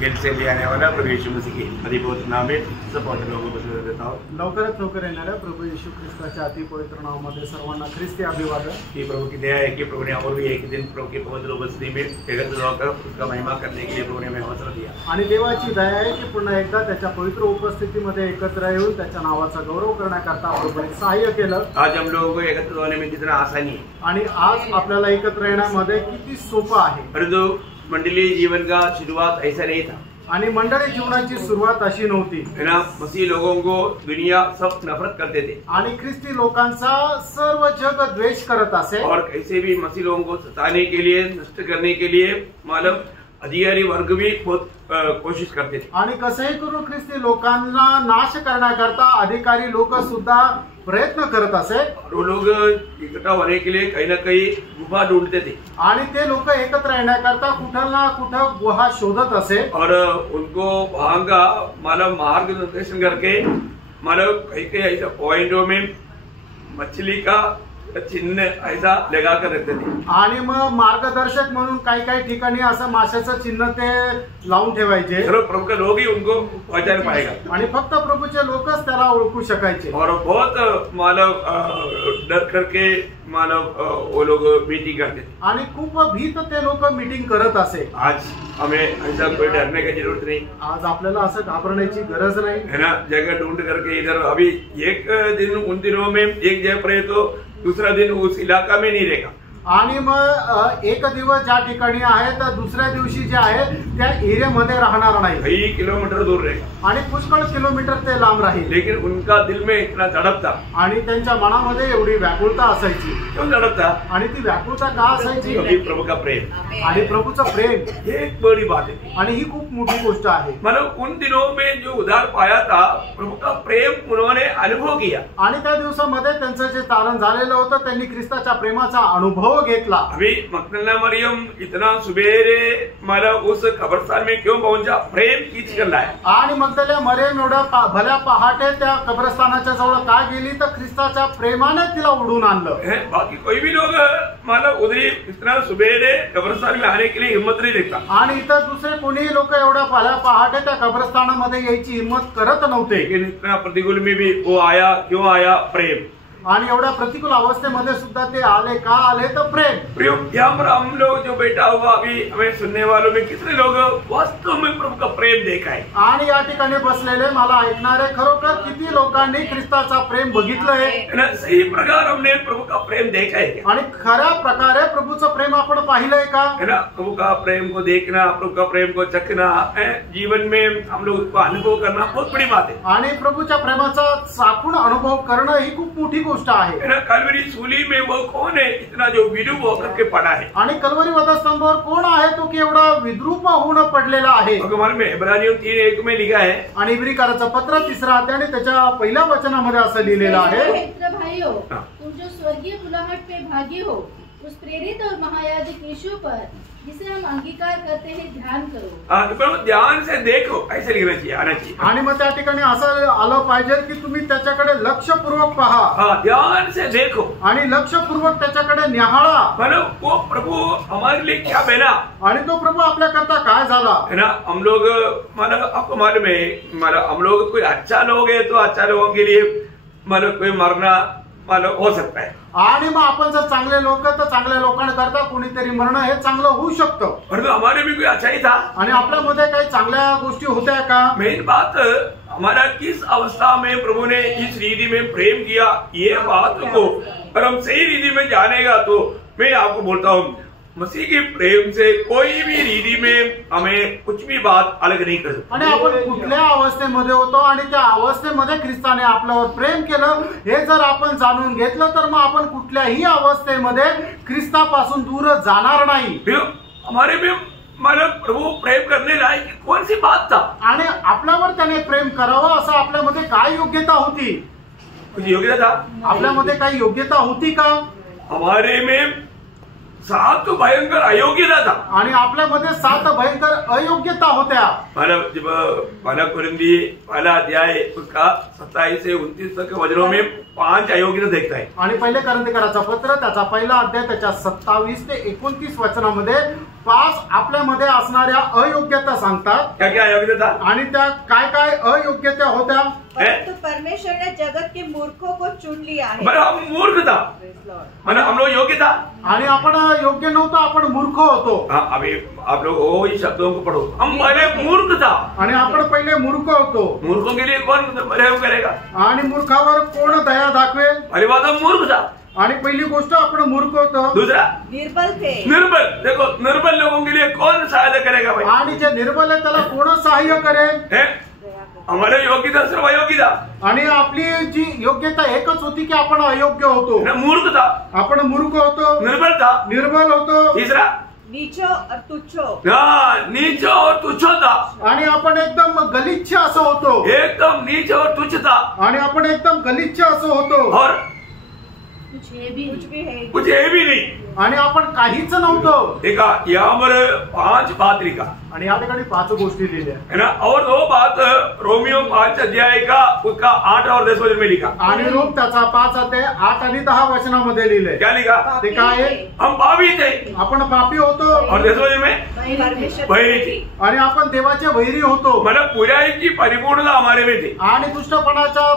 Gel से ले आने वाला प्रभु यीशु मसीह के अधिपवित्र नाम में सब पवित्र लोगों को बधाई देता हूँ। लवकरात लवकर येणाऱ्या प्रभू येशू ख्रिस्ताच्या अति पवित्र नावामध्ये सर्वांना ख्रिस्ती अभिवादन। कि प्रभु की दया है कि प्रभु ने और भी एक दिन प्रभु के पवित्र उपस्थिति में एकत्र होकर उसका महिमा करने के लिए प्रभु ने हमें अवसर दिया। आणि देवाची दया आहे की पुन्हा एकदा त्याच्या पवित्र उपस्थितीमध्ये एकत्र येऊन त्याच्या नावाचा गौरव करण्याकरता प्रभूने सहाय्य केलं। आज हम लोगों को एकत्र होने में जितना आसानी है आणि आज आपल्याला एकत्र येण्यामध्ये किती सोपं आहे। परंतु मंडलीय जीवन का शुरुआत ऐसा नहीं था आणि मंडळी जीवनाची सुरुवात अशी नव्हती है ना। मसीह लोगों को दुनिया सब नफरत करते थे आणि ख्रिस्ती लोकांचा सर्व जग द्वेष करत असे और कैसे भी मसीह लोगों को सताने के लिए नष्ट करने के लिए मालूम अधिकारी वर्ग भी बहुत कोशिश करते थे। आणि कसंही करून ख्रिस्ती लोकांना नाश करण्याकरता अधिकारी लोक सुद्धा प्रयत्न करत असे। वो लोग इकट्ठा होने के लिए कहीं ना कहीं गुफा ढूंढते थे आणि ते लोक एकत्र येण्याकरता कुठं ना कुठं गुहा शोधत असे और उनको वहां का मालूम मार्गदर्शन करके मालूम कहीं कहीं ऐसा पॉइंटों में मछली का चिन्ह ऐसा लगा कर रखते थे आणि मग मार्गदर्शक म्हणून काही काही ठिकाणी असं माशाचं चिन्ह ते लावून ठेवायचे। सिर्फ प्रभु के लोग ही उनको पहचान पाएगा आणि फक्त प्रभूचे लोकच त्याला ओळखू शकायचे। और बहुत मालूम डर करके मालूम वो लोग मीटिंग करते थे आणि खूप भीत ते लोक मीटिंग करत असे। आज हमें ऐसा कोई डरने की जरूरत नहीं। आज आपल्याला असं घाबरण्याची गरज नाही है ना। जगह ढूंढ करके इधर अभी एक दिन उन दिनों में एक जगह पर है तो दूसरा दिन उस इलाका में नहीं रहेगा आणि मग एक दिवस ज्या ठिकाणी आहे तर दुसऱ्या दिवशी जे आहे त्या एरियामध्ये राहणार नाही। कई किलोमीटर दूर रहेगा आणि पुष्कळ किलोमीटर ते लांब राहील। लेकिन उनका दिल में इतना तड़प था आणि त्यांच्या मनामध्ये एवढी व्याकुळता असायची। क्यों तड़प था? आणि ती व्याकुळता का असायची? क्योंकि प्रभु का प्रेम आणि प्रभूचं प्रेम ये एक बड़ी बात है आणि ही खूप मोठी गोष्ट आहे। मतलब उन दिनों में जो उद्धार पाया था प्रभु का प्रेम उन्होंने अनुभव किया आणि त्या दिवसामध्ये त्यांचं जे तारण झालेलं होतं त्यांनी ख्रिस्ताच्या प्रेमाचा अनुभव घेतला। अभी मगदलेना मरियम इतना सुबेरे मतलब उस कब्रिस्तान में क्यों पहुंचा? प्रेम खींच कर लाया। आणि मगदलेना मरियम एवढ्या भल्या पहाटे त्या कब्रिस्तानाच्या जवळ का गेली तर ख्रिस्ताच्या प्रेमाने तिला उडून आणलं। बाकी कोई भी लोग मतलब उधर इतना सुबेरे कब्रिस्तान में आने के लिए हिम्मत नहीं देखता। आणि इतर दुसरे कोणीही लोक एवढ्या भल्या पहाटे त्या कब्रिस्तानामध्ये यायची हिम्मत करत नव्हते। लेकिन इतना प्रतिकूल में भी वो आया। क्यों आया? प्रेम। आणि एवढ्या प्रतिकूल अवस्थेमध्ये सुद्धा ते आले का आले तर प्रेम। यहाँ पर हम लोग जो बैठा हुआ अभी हमें सुनने वालों में कितने लोग वास्तव में प्रभु का प्रेम देखा है? आणि या ठिकाणी बसलेले मला ऐकणारे खरोखर किती लोकांनी ख्रिस्ताचा प्रेम बघितलंय? सही प्रकार हमने प्रभु का प्रेम देखा है आणि खऱ्या प्रकारे प्रभूचं प्रेम आपण पाहिलंय का? है ना। प्रभु का प्रेम को देखना, प्रभु का प्रेम को चखना, जीवन में हम लोग उसको अनुभव करना बहुत बड़ी बात है। आणि प्रभूच्या प्रेमाचा चाखून अनुभव करणं ही खूप मोठी गोष्ट आहे। कलवरी सूली में वो कौन है इतना जो विद्रूप होकर के पड़ा है? आणि कलवरी वधस्तंभावर कोण आहे तो की एवढा विद्रूप होऊन पडलेला आहे? भगवान में इब्रानियों 3:1 में लिखा है आणि इब्रिकाराचं पत्र 3 अध्याय आणि त्याच्या पहिल्या वचनामध्ये असं लिहिलेलं आहे, मित्र भाइयों, तुम जो स्वर्गीय बुलाहट पे भागी हो उस प्रेरित और महायाजक यीशु पर जिसे हम अंगीकार करते हैं ध्यान करो। तो ध्यान से देखो ऐसे लिखना चाहिए, आना चाहिए। आणि मग त्या ठिकाणी असं आलं पाहिजे की तुम्ही त्याच्याकडे लक्षपूर्वक पहा। ध्यान से देखो आणि लक्षपूर्वक त्याच्याकडे निहाळा। मतलब वो प्रभु हमारे लिए क्या बना आणि तो प्रभु आपल्या करता काय झाला है ना। हम लोग मतलब आपको मालूम है मतलब हम लोग कोई अच्छा लोग है तो अच्छा लोगों के लिए मतलब कोई मरना मतलब हो सकता है। आणि मग आपण जर चांगले लोक तर चांगल्या लोकांकरता कोणीतरी मरणं हे चांगलं होऊ शकतं। परंतु हमारे भी कोई अच्छा ही था आणि आपल्यामध्ये काही चांगल्या गोष्टी होत्या का? मेन बात हमारा किस अवस्था में प्रभु ने इस रीति में प्रेम किया ये बात को अगर हम सही रीति में जानेगा तो मैं आपको बोलता हूँ मसीह के प्रेम से कोई भी रीति में हमें कुछ भी बात अलग नहीं कर सकते। आणि आपण कुठल्या अवस्थेमध्ये होतो आणि त्या अवस्थेमध्ये ख्रिस्ताने आपल्यावर प्रेम केलं हे जर आपण जाणून घेतलं तर मग आपण कुठल्याही अवस्थेमध्ये ख्रिस्तापासून दूर जाणार नाही। हमारे में मतलब प्रभु प्रेम करने लायक कौन सी बात था? आणि आपल्यावर त्याने प्रेम करावं असं आपल्यामध्ये काय योग्यता होती? कुछ योग्यता था? आपल्यामध्ये काही योग्यता होती का? हमारे में 7 भयंकर अयोग्यता था आणि आपल्यामध्ये 7 भयंकर अयोग्यता होत्या। मतलब जब पहला कुरिन्थी पहला अध्याय उसका 27 से 29 तक वचनों में 5 अयोग्यता देखता है। आणि पहिले कोरिन्थीकराचं पत्र त्याचा पहिला अध्याय त्याच्या 27 ते 29 वचनामध्ये 5 आपल्यामध्ये असणाऱ्या अयोग्यता सांगतात. क्या क्या अयोग्यता? आणि त्या काय काय अयोग्यता होत्या? परंतु परमेश्वर ने जगत के मूर्खों को चुन लिया है. बरं, हम मूर्ख था, मतलब हम लोग योग्य था. आणि आपण योग्य नव्हतो, आपण मूर्ख होतो. हाँ, अभी आप लोग वो ही शब्दों को पढ़ो. हम पहले मूर्ख था. आणि आपण पहिले मूर्ख होतो. मूर्खों के लिए कौन रहम करेगा? आणि मूर्खावर कोण दया दाखवेल? पहली बात हम मूर्ख था. आणि पहिली गोष्ट आपण मूर्ख होतो. दूसरा निर्बल थे. निर्बल. देखो, निर्बल लोगों के लिए कौन सहायता करेगा भाई? आणि जे निर्बल आहे त्याला कोण सहाय्य करेल? है? हमारे योग्यता सिर्फ अयोग्यता. आणि आपली जी योग्यता एकच होती की आपण अयोग्य होतो. मूर्ख था, आपण मूर्ख होतो, निर्बल था, निर्बल होतो. तीसरा नीचो और तुच्छो. नीच और तुच्छ था. आणि आपण एकदम गलिच्छ असं होतो. एकदम नीच और तुच्छ था. आणि आपण एकदम गलिच्छ असं होतो. और कुछ है भी कुछ भी है. कुछ है भी नहीं. आणि आपण काहीच नव्हतो. देखा, यहाँ पर 5 बात लिखा आणि या ठिकाणी 5 गोष्टी लिहिल्या है ना. और 2 बात रोमियो 5 अध्याय का उसका 8 और 10 वचन में लिखा. आणि रोम त्याचा 5 अध्याय 8 आणि 10 वचनामध्ये लिहिले. क्या लिखा? ते काय आहे? हम पापी थे. आपण पापी होतो. और 10 वचन में परमेश्वर वैरी थी. आणि आपण देवाचे वैरी होतो. मतलब बुराई की परिपूर्णता हमारे में थी. आणि दुष्टपणाच्या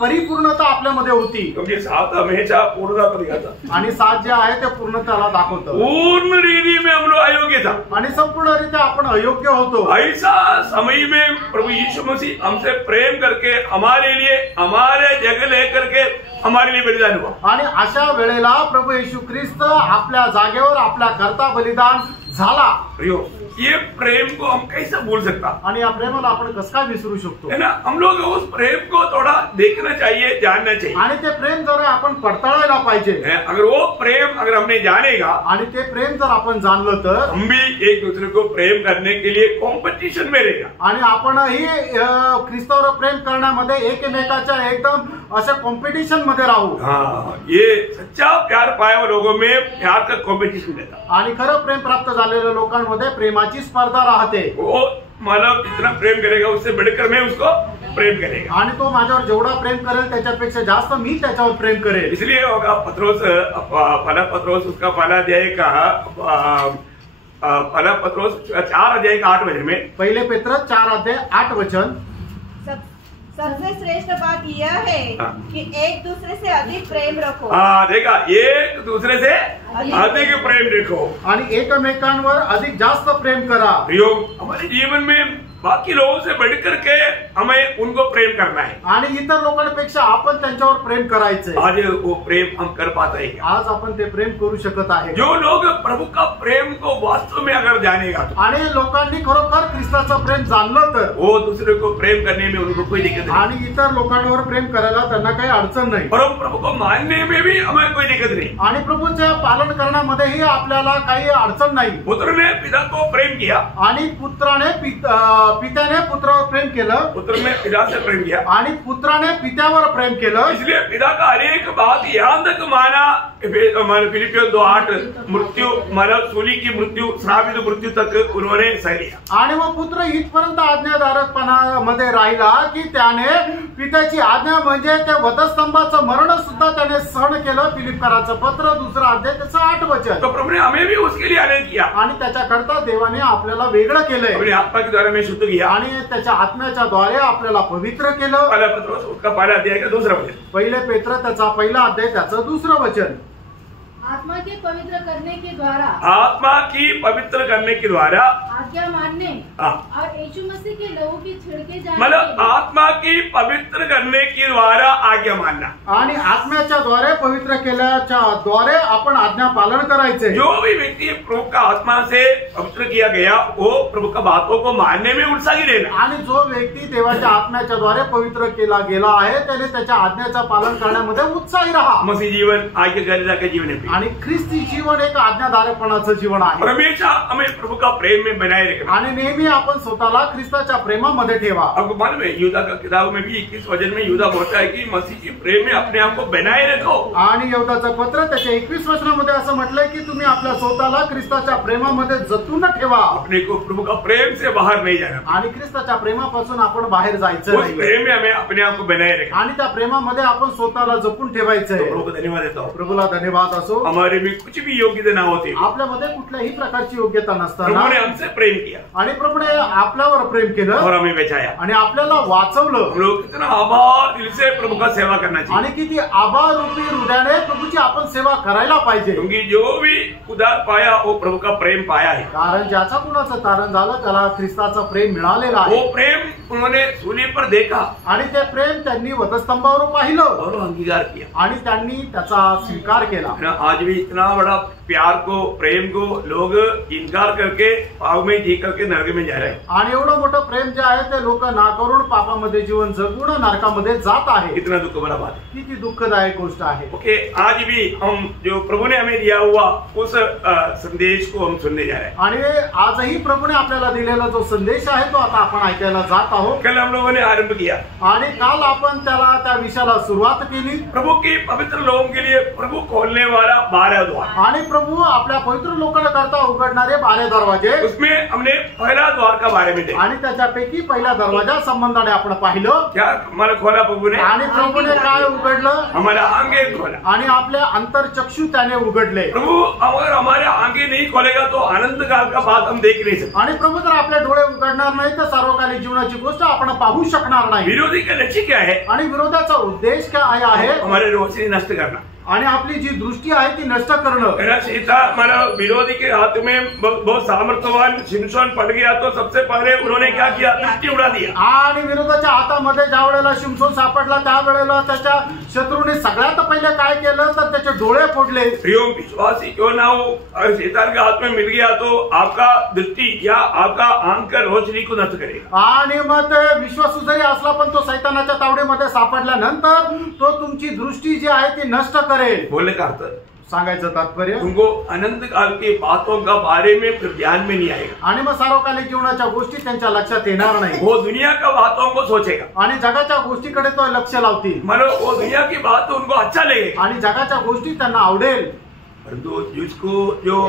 परिपूर्णता आपल्यामध्ये होती. क्योंकि 7 हमेशा पूर्णता को दिखाता. आणि 7 जे आहे ते पूर्णताला दाखवतं. पूर्ण रीति में हम लोग अयोग्य था. आणि संपूर्णरित्या आपण अयोग्य होतो. ऐसा समय में प्रभु यीशु मसीह हमसे प्रेम करके हमारे लिए हमारे जगह लेकर के हमारे लिए बलिदान हुआ. आणि अशा वेळेला प्रभु येशू ख्रिस्त आपल्या जागेवर आपल्या करता बलिदान झाला. प्रियो, ये प्रेम को हम कैसे भूल सकता? आणि या प्रेमाला आपण कसं काय विसरू शकतो? है ना. हम लोग उस प्रेम को थोड़ा देखना चाहिए, जानना चाहिए. आणि ते प्रेम जर आपण पडताळायला पाहिजे. अगर वो प्रेम अगर हमने जानेगा, आणि ते प्रेम जर आपण जाणलं तर हम भी एक दूसरे को प्रेम करने के लिए कॉम्पिटिशन में रहेगा. आणि आपणही ख्रिस्तावर प्रेम करण्यामध्ये एकमेकाच्या एकदम अशा कॉम्पिटिशन मध्ये राहू. हाँ, ये सच्चा प्यार पाए हुए लोगों में प्यार का कॉम्पिटिशन रहता. आणि खरं प्रेम प्राप्त झालेल्या लोकांमध्ये प्रेमाची स्पर्धा राहते. वो मानव जितना प्रेम करेगा उससे बढ़कर मैं उसको प्रेम करेगा. आणि तो माझ्यावर जेवढा प्रेम करेल त्याच्यापेक्षा जास्त मी त्याच्यावर प्रेम करेल. इसलिए होगा पत्रोस पहला पत्रोस उसका पहला अध्याय का पहला पत्रोस 4 अध्याय का 8 वचन में. पहिले पेत्र 4 अध्याय 8 वचन. सबसे श्रेष्ठ बात यह है कि एक दूसरे से अधिक प्रेम रखो. देखा, एक दूसरे से अधिक प्रेम रखो. आणि एकमेकांवर अधिक जास्त प्रेम करा. प्रियो, हमारे जीवन में बाकी लोगों से बढ़कर के हमें उनको प्रेम करना है. आणि इतर लोकांपेक्षा आपण त्यांच्यावर प्रेम करायचंय. आज वो प्रेम हम कर पाते हैं क्या? आज आपण ते प्रेम करू शकत आहे. जो लोग प्रभु का प्रेम को वास्तव में अगर जानेगा तो, आणि लोकांनी खरोखर ख्रिस्ताचं प्रेम जाणलं तर वो दूसरे को प्रेम करने में उनको कोई दिक्कत नहीं. आणि इतर लोकांवर प्रेम करायला त्यांना काही अडचण नाही. और प्रभु को मानने में भी हमें कोई दिक्कत नहीं. आणि प्रभूचे पालन करण्यामध्येही आपल्याला काही अडचण नाही. पुत्र ने पिता को प्रेम किया. आणि पुत्राने पित्याने पुत्रावर प्रेम केलं. पुत्र ने पिता से प्रेम किया. आणि पुत्राने पित्यावर प्रेम केलं. इसलिए पिता का हर एक बात यहाँ तक माना. फिलिपियों 2:8 मृत्यू मानव सूली की मृत्यू श्रापित मृत्यू तक उन्होंने सह लिया. आणि मग पुत्र इथपर्यंत आज्ञाधारकपणामध्ये राहिला की त्याने पित्याची आज्ञा म्हणजे त्या वधस्तंभाचं मरण सुद्धा त्याने सहन केलं. फिलिपकराचं पत्र 2 अध्याय त्याचं 8 वचन. तो प्रभु ने हमें भी उसके लिए आनंद किया. आणि त्याच्याकरता देवाने आपल्याला वेगळं केलंय. अपने आत्मा के द्वारा में शुद्ध किया. आणि त्याच्या आत्म्याच्या द्वारे आपल्याला पवित्र केलं. पहला पत्रोस उसका पहला अध्याय का 2 वचन. पहिले पेत्र त्याचा पहिला अध्याय त्याचं 2 वचन. आत्मा के पवित्र करने के द्वारा, आत्मा की पवित्र करने के द्वारा आज्ञा मानने और यीशु मसीह के लहू की छिड़के जाने मतलब आत्मा की पवित्र करने के द्वारा आज्ञा मानना. आणि आत्म्याच्या द्वारे पवित्र केल्याच्या द्वारे आपण आज्ञा पालन करायचे. जो भी व्यक्ति प्रभु का आत्मा से पवित्र किया गया वो प्रभु का बातों को मानने में उत्साही रहना. आणि जो व्यक्ती देवाच्या आत्म्याच्या द्वारे पवित्र केला गेला आहे त्याने त्याच्या आज्ञाचं पालन करण्यामध्ये उत्साही राहा. मसीह जीवन आज्ञाकारिता का जीवन है. आणि ख्रिस्ती जीवन एक आज्ञाधारकपणाचं जीवन आहे. हमेशा हमें प्रभु का प्रेम में बनाए रखना. आणि नेहमी आपण स्वतःला ख्रिस्ताच्या प्रेमामध्ये ठेवा. आपको मालूम है यूदा का किताब में भी 21 वचन में यूदा बोलता है कि मसीह के प्रेम में अपने आप को बनाए रखो. आणि यहूदाचं पत्र त्याच्या 21 वचनामध्ये असं म्हटलंय की तुम्ही आपल्या स्वतःला ख्रिस्ताच्या प्रेमामध्ये जपून ठेवा. अपने को प्रभु का प्रेम से बाहर नहीं जाना. आणि ख्रिस्ताच्या प्रेमापासून आपण बाहेर जायचं उस नाही. प्रेम में हमें अपने आप को बनाए रखना. आणि त्या प्रेमामध्ये आपण स्वतःला जपून ठेवायचंय. प्रभु को धन्यवाद देता हूँ. प्रभूला धन्यवाद असो. हमारे में कुछ भी योग्यता ना होते आपल्यामध्ये कुठल्याही प्रकारची योग्यता नसताना प्रभु ने हमसे प्रेम किया आणि प्रभूने आपल्यावर प्रेम केलं और हमें बचाया। आणि आपल्याला वाचवलं। हम लोग कितना आभार दिल से प्रभु का सेवा करना चाहिए आणि किती आभार रूपी हृदयाने प्रभूची आपण सेवा करायला पाहिजे, क्योंकि जो भी उद्धार पाया वो प्रभु का प्रेम पाया है। कारण ज्याचा कुणाचं तारण झालं त्याला ख्रिस्ताचं प्रेम मिळालेलं आहे। वो प्रेम उन्होंने सूली पर देखा आणि ते प्रेम त्यांनी वधस्तंभावर पाहिलं और अंगीकार किया आणि त्यांनी त्याचा स्वीकार केला। आज भी इतना बड़ा प्यार को प्रेम को लोग इनकार करके पाप में जी करके नरक में जा रहे हैं। आणि एवढं मोठं प्रेम जे आहे ते लोक नाकारून पापामध्ये जीवन जगून नरकामध्ये जात आहे। कितना दुख भरा बात है, किती दुःखदायक गोष्ट आहे। ओके, आज भी हम जो प्रभु ने हमें दिया हुआ उस संदेश को हम सुनने जा रहे हैं। आणि आजही प्रभूने आपल्याला दिलेला जो संदेश आहे तो आता आपण ऐकायला जात आहोत। कल हम लोगों ने आरंभ किया आणि काल आपण त्याला त्या विषयाला सुरुवात केली। प्रभु की पवित्र लोगों के लिए प्रभु खोलने वाला 12 द्वार, आणि प्रभु आपल्या पवित्र लोकांना करता उघडणारे 12 दरवाजे, उसमें हमने पहला द्वार का बारे में देखा। आणि त्याच्यापैकी पहिला दरवाजा संबंधाने आपण पाहिलं। क्या हमारा खोला प्रभु ने? आणि प्रभूने काय उघडलं? हमारा आंगे खोला आणि आपले अंतरचक्षु त्याने उघडले। प्रभु अगर हमारे आंगे नहीं खोलेगा तो अनंत काल का बात हम देख नहीं सकते। आणि प्रभू जर आपले डोळे उघडणार नाही तर सार्वकालिक जीवनाची गोष्ट आपण पाहू शकणार नाही। विरोधी का लक्ष्य क्या है? आणि विरोधाचा उद्देश काय आहे? हमारे रोशनी नष्ट करना आणि आपली जी दृष्टी आहे ती नष्ट करणं। मेरा सीता हमारा विरोधी के हाथ में बहुत सामर्थ्यवान शिमशोन पड़ गया तो सबसे पहले उन्होंने क्या किया? दृष्टि उड़ा दिया। आणि विरोधाच्या हातामध्ये ज्या वेळेला शिमशोन सापडला त्या वेळेला त्याच्या शत्रूने सगळ्यात पहिले काय केलं तर त्याचे डोळे फोडले। प्रियो विश्वासी क्यों ना हो, अगर शैतान के हाथ में मिल गया तो आपका दृष्टि या आपका आंख का रोशनी को नष्ट करेगा। आणि मग ते विश्वासू जरी असला पण तो सैतानाच्या तावडीमध्ये सापडल्यानंतर तो तुमची दृष्टी जी आहे ती नष्ट करेल। बोलने का अर्थ सांगायचं तात्पर्य तुमको अनंत काल की बातों का बारे में फिर ध्यान में नहीं आएगा। आणि मग सार्वकालिक जीवनाच्या गोष्टी त्यांच्या लक्षात येणार नाही। वो दुनिया का बातों को सोचेगा आणि जगाच्या गोष्टीकडे तो लक्ष लावतील। मतलब वो दुनिया की बात उनको अच्छा लगेगा आणि जगाच्या गोष्टी त्यांना आवडेल। परंतु जिसको जो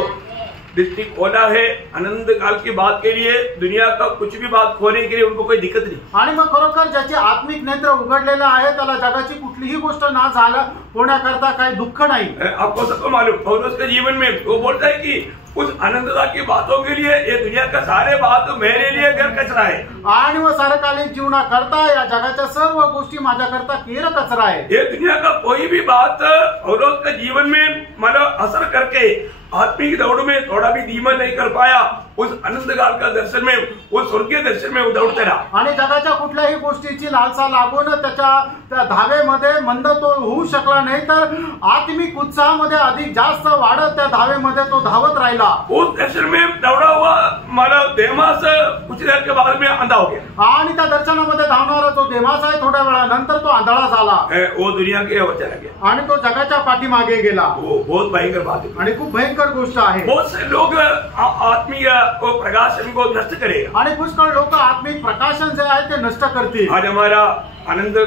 दृष्टि खोला है अनंत काल की बात के लिए, दुनिया का कुछ भी बात खोने के लिए उनको कोई दिक्कत नहीं। आणि मग खरोखर ज्याचे आत्मिक नेत्र उघडलेले आहे त्याला जगाची कुठलीही गोष्ट ना झाला होण्याकरता काही दुःख नाही। आपको सबको मालूम पौलुस के जीवन में वो बोलता है कि उस अनंतता की बातों के लिए ये दुनिया का सारे बात मेरे लिए घर कचरा है। आणि मग सार्वकालिक जीवनाकरता या जगाच्या सर्व गोष्टी माझ्याकरता केर कचरा आहे। ये दुनिया का कोई भी बात पौलुस के जीवन में मतलब असर करके आत्मिक दौड़ में थोड़ा भी धीमा नहीं कर पाया, उस अनंत काल का दर्शन में, उस स्वर्गीय दर्शन में वो दौड़ते रहा। आणि जगाच्या कुठल्याही गोष्टीची लालसा लागून त्याच्या त्या धावेमध्ये मंद तो होऊ शकला नाही, तर आत्मिक उत्साहामध्ये अधिक जास्त वाढत त्या धावेमध्ये तो धावत राहिला। उस दर्शन में दौड़ा हुआ मतलब देमास कुछ देर के बाद में अंधा हो गया। आणि त्या दर्शनामध्ये धावणारा जो देमास आहे थोड्या वेळानंतर तो आंधळा झाला। वो दुनिया के ओर चला गया आणि तो जगाच्या पाठीमागे गेला। वो बहुत भयंकर बात है आणि खूप भयंकर गोष्ट आहे। बहुत से लोग आत्मीय प्रकाशन को नष्ट करेगा आणि पुष्कळ लोक आत्मिक प्रकाशन जे आहे ते नष्ट करतील। आज हमारा आनंद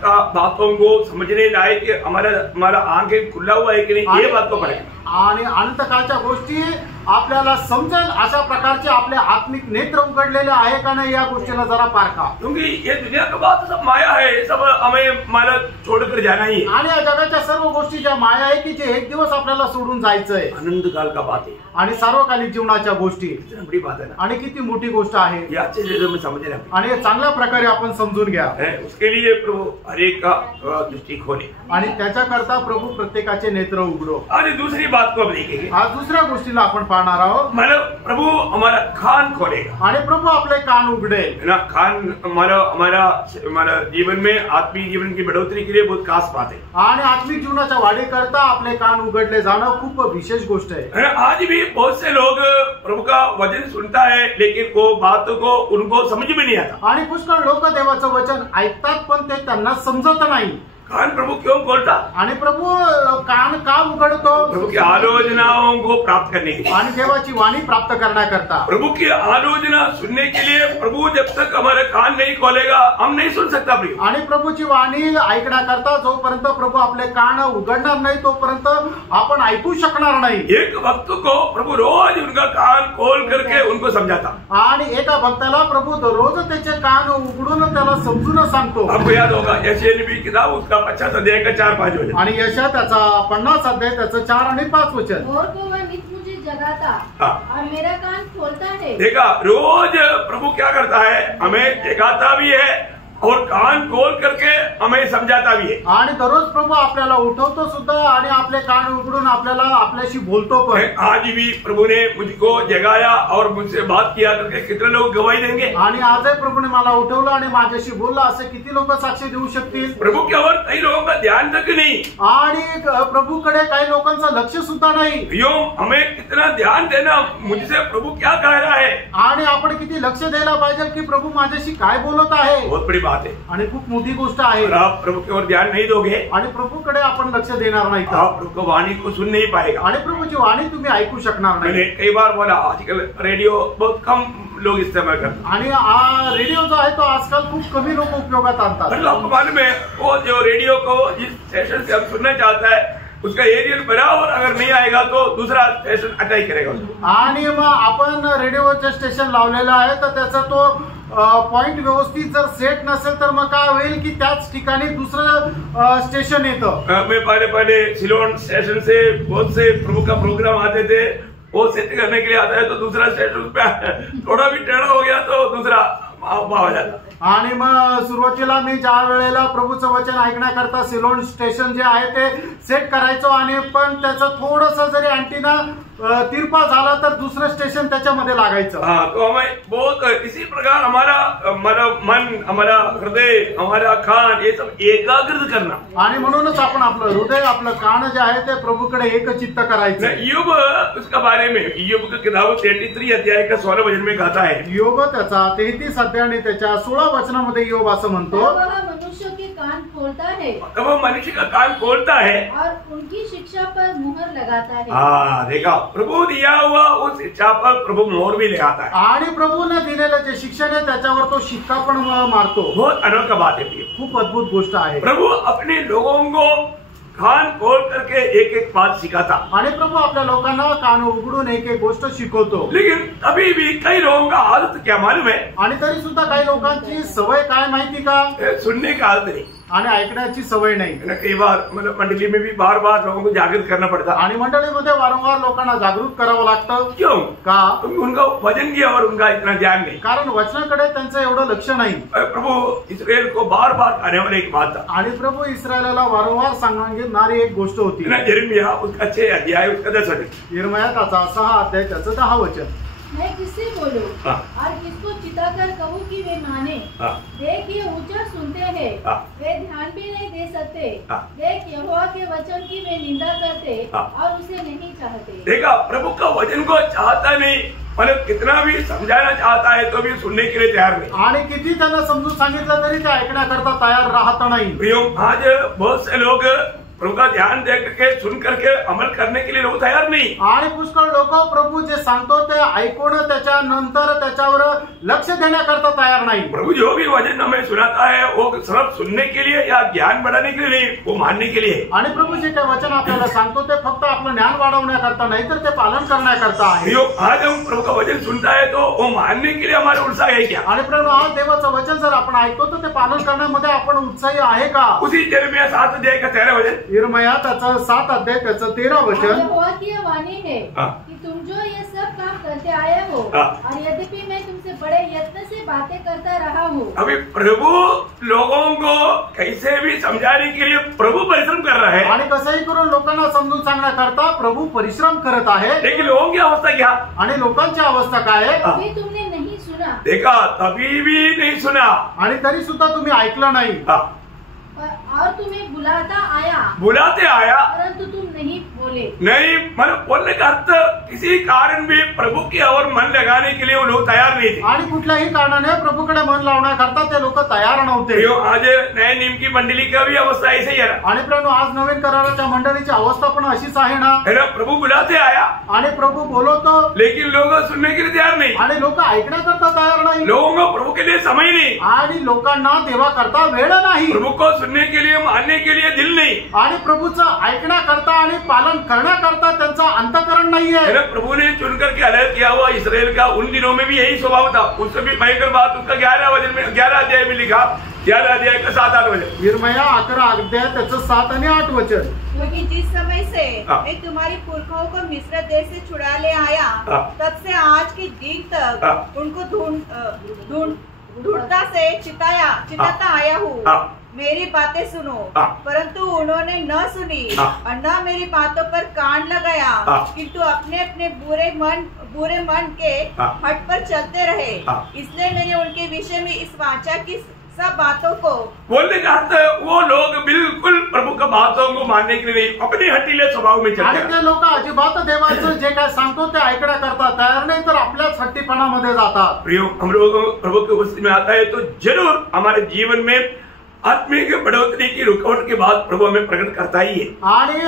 का बातों को समझने लायक कि हमारा आंखें खुला हुआ है कि नहीं, ये बात को पड़ेगा। आणि अनंत काळच्या गोष्टी आपल्याला समजेल अशा प्रकारचे आपले आत्मिक नेत्र उघडलेले आहे का नाही या गोष्टीला जरा पारखा। क्योंकि ये दुनिया का बात सब माया है, सब हमें माला छोड़कर जाना ही है। आणि या जगाच्या सर्व गोष्टी ज्या माया आहे की जे एक दिवस आपल्याला सोडून जायचंय। अनंत काल का बात है आणि सार्वकालिक जीवनाच्या गोष्टी कितनी बड़ी बात है ना, आणि किती मोठी गोष्ट आहे। ये अच्छे से में समझ रहे आणि हे चांगल्या प्रकारे आपण समजून घ्या। उसके लिए प्रभु हर एक का दृष्टि खोले आणि त्याच्याकरता प्रभु प्रत्येकाचे नेत्र उघडो। और दूसरी बात को अब देखेंगे, आज दुसऱ्या गोष्टीला आपण पाहणार आहोत। मतलब प्रभु हमारा कान खोलेगा आणि प्रभु आपले कान उघडेल ना। कान हमारा जीवन में आत्मिक जीवन की बढ़ोतरी के लिए बहुत खास बात है। आणि आत्मिक जीवनाच्या वाढीकरता आपले कान उघडले जाणं खूप विशेष गोष्ट आहे। आज भी बहुत से लोग प्रभु का वचन सुनता है लेकिन वो बात को उनको समझ में नहीं आता। आणि पुष्कळ लोक देवाचं वचन ऐकतात पण ते त्यांना समजत नाही। कान प्रभु क्यों खोलता? आणि प्रभु कान का उघडतो? प्रभु की आलोचनाओं को प्राप्त करने के लिए, आणि देवाची वाणी प्राप्त करण्याकरता। प्रभु की आलोचना सुनने के लिए प्रभु जब तक हमारे कान नहीं खोलेगा हम नहीं सुन सकता। प्रिय आणि प्रभूची वाणी ऐकण्याकरता जोपर्यंत प्रभु आपले कान उघडणार नाही तोपर्यंत आपण ऐकू शकणार नाही। एक भक्त को प्रभु रोज उनका कान खोल करके उनको समझाता। आणि एका भक्ताला प्रभु रोज त्याचे कान उघडून त्याला समजून सांगतो। आपको याद होगा यशायाह नबी किताब उसका उसका 50 अध्याय का 4-5 वचन। आणि यशा त्याचा 50 अध्याय त्याचं 4 आणि 5 वचन। और तो वह नित मुझे जगाता हाँ। और मेरा कान खोलता है। देखा, रोज प्रभु क्या करता है, हमें जगाता भी है और कान खोल करके हमें समझाता भी है। आणि दररोज प्रभू आपल्याला उठवतो सुद्धा आणि आपले कान उघडून आपल्याशी बोलतो पण। आज भी प्रभु ने मुझको जगाया और मुझसे बात किया करके कितने लोग गवाही देंगे। आणि आजही प्रभूने मला उठवलं आणि माझ्याशी बोलला असे किती लोक साक्ष देऊ शकतील। प्रभु के और कई लोगों का ध्यान तक नहीं, आणि प्रभूकडे काही लोकांचं लक्ष सुद्धा नाही। यो हमें कितना ध्यान देना, मुझसे प्रभु क्या कह रहा है, आणि आपण किती लक्ष द्यायला पाहिजे की प्रभू माझ्याशी काय बोलत आहे। बहुत बड़ी बात है। आणि खूप मोठी गोष्ट आहे। और आप प्रभु की ओर ध्यान नहीं दोगे, आणि प्रभूकडे आपण लक्ष देणार नाही तर आप प्रभु की वाणी को सुन नहीं पाएगा। आणि प्रभूची वाणी तुम्ही ऐकू शकणार मैंने नाही। कई बार बोला, आजकल रेडियो बहुत कम लोग इस्तेमाल करते हैं। आणि हा रेडिओ जो आहे तो आजकाल खूप कमी लोक उपयोगात आणतात। मतलब आपको मालूम है, वो जो रेडियो को जिस स्टेशन से हम सुनना चाहता है उसका एरियल बराबर अगर नहीं आएगा तो दूसरा स्टेशन अटैक करेगा उसको। आणि मग आपण रेडिओचे स्टेशन लावलेलं आहे तर त्याचा तो पॉइंट व्यवस्थित जर सेट नसेल तर मग काय होईल की त्याच ठिकाणी दुसरं स्टेशन येतं। मैं पहले सिलोन स्टेशन से बहुत से प्रभु का प्रोग्राम आते थे, वो सेट करने के लिए आता है तो दूसरा स्टेशन पे थोड़ा भी टेढ़ा हो गया तो दूसरा आ जाता। आणि मग सुरुवातीला मी ज्या वेळेला प्रभूचं वचन ऐकण्याकरता सिलोन स्टेशन जे आहे ते सेट करायचो आणि पण त्याचं थोडंसं जरी अँटिना तिरपा झाला तर दुसरं स्टेशन त्याच्यामध्ये लागायचं। हाँ, तो हमें बहुत इसी प्रकार हमारा मन, हमारा हृदय, हमारा कान ये सब एकाग्र करना। आणि म्हणूनच आपण आपलं हृदय, आपलं कान जे आहे ते प्रभूकडे एकचित्त करायचं। यूब उसका बारे में यूब का किताब 33 अध्याय का 16 वचन में कहता है। योग त्याचा 33 अध्याय आणि त्याच्या 16 वचनामध्ये योग असं म्हणतो, वह मनुष्य के कान खोलता है तब वो मनुष्य का कान खोलता है और उनकी शिक्षा पर मुहर लगाता है। हाँ, देखा, प्रभु दिया हुआ उस शिक्षा पर प्रभु मोहर भी लगाता है। आणि प्रभूने दिलेलं जे शिक्षण आहे त्याच्यावर तो शिक्का पण मारतो। बहुत अनोखा बात है प्रिय। खूप अद्भुत गोष्ट आहे। प्रभु अपने लोगों को कान खोल करके एक एक बात सिखाता, आणि प्रभू आपल्या लोकांना कान उघडून एक एक गोष्ट शिकवतो। लेकिन अभी भी कई लोगों का आदत क्या मालूम है, आणि तरी सुद्धा काही लोकांची सवय काय माहिती का, सुनने का आदत नहीं। आणि ऐकण्याची सवय नाही। कई बार मतलब मंडली में भी बार बार लोगों को जागृत करना पड़ता। आणि मंडळीमध्ये वारंवार लोकांना जागृत करावं लागतं। क्यों? का? उनका वजन की और उनका इतना ध्यान नहीं, कारण वचनाकडे त्यांचं एवढं लक्ष नाही। प्रभु इसराइल को बार बार आने वाली एक बात था। आणि प्रभू इस्रायलाला वारंवार सांगणारी एक गोष्ट होती। यिर्मयाह उसका 6 अध्याय उसका 10 वचन। यिर्मयाह त्याचा 6 अध्याय त्याचं 10 वचन। मैं किससे बोलूं हाँ। और किसको चिताकर कहूँ कि वे माने। हाँ। देख, ये ऊंचा सुनते हैं, हाँ। वे ध्यान भी नहीं दे सकते। हाँ। देख, यहोवा के वचन की वे निंदा करते हाँ। और उसे नहीं चाहते। देखा, प्रभु का वचन को चाहता नहीं, मतलब कितना भी समझाना चाहता है तो भी सुनने के लिए तैयार नहीं। आणि किती त्यांना समजून सांगितलं तरी ते ऐकण्याकरता तयार राहत नाही। प्रियो, आज बहुत से लोग प्रभु का ध्यान दे करके सुन करके अमल करने के लिए लोग तैयार नहीं। आणि पुष्कळ लोक प्रभू जे सांगतो ते ऐकून त्याच्यानंतर त्याच्यावर लक्ष देण्याकरता तयार नाही। प्रभु जो भी वचन हमें सुनाता है वो सिर्फ सुनने के लिए या ज्ञान बढ़ाने के लिए नहीं, वो मानने के लिए। आणि प्रभू जे काही वचन आपल्याला सांगतो ते फक्त आपलं ज्ञान वाढवण्याकरता नाही तर ते पालन करण्याकरता आहे। प्रियो, आज हम प्रभु का वचन सुनता है तो वो मानने के लिए हमारा उत्साह है क्या? आणि प्रभू आज देवाचं वचन जर आपण ऐकतो तर ते पालन करण्यामध्ये आपण उत्साही आहे का? उसी यिर्मयाह 7 अध्याय का 13 वचन। यिर्मयाह त्याचं 7 अध्याय त्याचं 13 वचन। यहोवा की यह वाणी है हाँ। कि तुम जो ये सब काम करते आए हो हाँ। और यद्यपि मैं तुमसे बड़े यत्न से बातें करता रहा हूँ। अभी प्रभु लोगों को कैसे भी समझाने के लिए प्रभु परिश्रम कर रहा है, आणि कसंही करून लोकांना समजून सांगण्याकरता प्रभू परिश्रम करत आहे। लेकिन लोगों की अवस्था क्या? आणि लोकांची अवस्था काय आहे? अभी तुमने नहीं सुना देखा, तभी भी नहीं सुना। आणि तरी सुद्धा तुम्ही ऐकलं नाही। हाँ, और तुम्हें बुलाता आया बुलाते आया परंतु तुम नहीं बोले। नहीं, मतलब बोलने का अर्थ किसी कारण भी प्रभु की ओर मन लगाने के लिए वो लोग तैयार नहीं थे। आणि कुठल्याही कारणाने प्रभूकडे मन लावण्याकरता ते लोक तयार नव्हते। यो, आज नए नियम की मंडली का भी अवस्था ऐसे ही है ना। आणि प्रभू आज नवीन कराराच्या मंडळीची अवस्था पण अशीच आहे ना। है ना, प्रभु बुलाते आया आणि प्रभू बोलवतो लेकिन लोग सुनने के लिए तैयार नहीं। आणि लोक ऐकण्याकरता तयार नाही। लोगों को प्रभु के लिए समय नहीं, आणि लोकांना देवाकरता वेळ नाही। प्रभु को सुनने के लिए, मानने के लिए दिल नहीं। आणि प्रभूचं ऐकण्याकरता आणि पालन करण्याकरता त्यांचा अंतःकरण नाहीये। है ना, प्रभु ने चुन करके अलग किया हुआ इसराइल का उन दिनों में भी यही स्वभाव था। उससे भी भयंकर बात उसका 11 अध्याय में लिखा 11 अध्याय का 7-8 वचन। यिर्मया 11 अध्याय त्याचं 7 आणि 8 वचन। क्योंकि जिस समय से हाँ। मैं तुम्हारी पुरखाओं को मिस्र देश से छुड़ा ले आया, हाँ। तब से आज के दिन तक हाँ। उनको ढूंढता से चिताता आया हूँ। हाँ। मेरी बातें सुनो, हाँ। परंतु उन्होंने न सुनी हाँ। और न मेरी बातों पर कान लगाया, हाँ। किंतु अपने अपने बुरे मन के हाँ। हट पर चलते रहे। हाँ। इसलिए मैंने उनके विषय में इस वाचा की सब बातों को बोलने का अर्थ वो लोग बिल्कुल प्रभु का बातों को मानने के लिए नहीं, अपने हटीले स्वभाव में आणि चलते ते हैं। लोक अजिबात देवाचं जे काय सांगतो ते ऐकण्याकरता तयार नाही, तर आपल्याच हट्टीपणामध्ये जातात। प्रियो, हम लोग प्रभु के उपस्थिति में आता है तो जरूर हमारे जीवन में आत्मिक बढ़ोतरी की रुकावट के बाद प्रभु हमें प्रकट करता ही है। आणि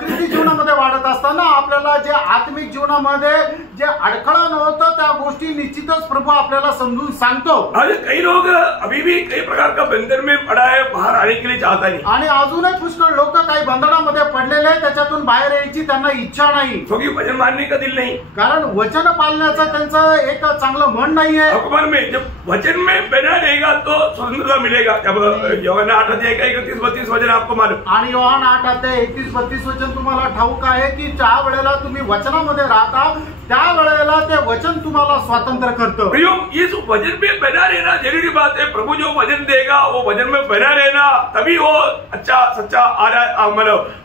ख्रिस्ती जीवनामध्ये वाढत असताना आपल्याला जे आत्मिक जीवनामध्ये जे अडखळा नव्हतं त्या गोष्टी निश्चितच प्रभु आपल्याला समजून सांगतो। आज कई लोग अभी भी कई प्रकार का बंधन में पड़ा है, बाहर आने के लिए चाहता नहीं, आणि अजूनही पुष्कळ लोक काही बंधनामध्ये पडलेले आहेत, त्याच्यातून बाहेर यायची त्यांना इच्छा नाही, क्योंकि वचन मानने का दिल नहीं। कारण वचन पाळण्याचं त्यांचं एक चांगलं मन नाहीये। अखबार में जब वचन में बना रहेगा तो स्वतंत्रता मिलेगा। जब यूहन्ना 8 अध्याय का 31-32 वचन आपको मालूम, आणि योहान 8 अध्याय 31-32 वचन तुम्हाला ठाऊक आहे की ज्या वेळेला तुम्ही वचनामध्ये राहता त्या वेळेला ते वचन तुम्हाला स्वतंत्र करतं। प्रियो, इस वचन में बना रहना जरूरी बात है। प्रभु जो वचन देगा वो वचन में बना रहना, तभी वो अच्छा सच्चा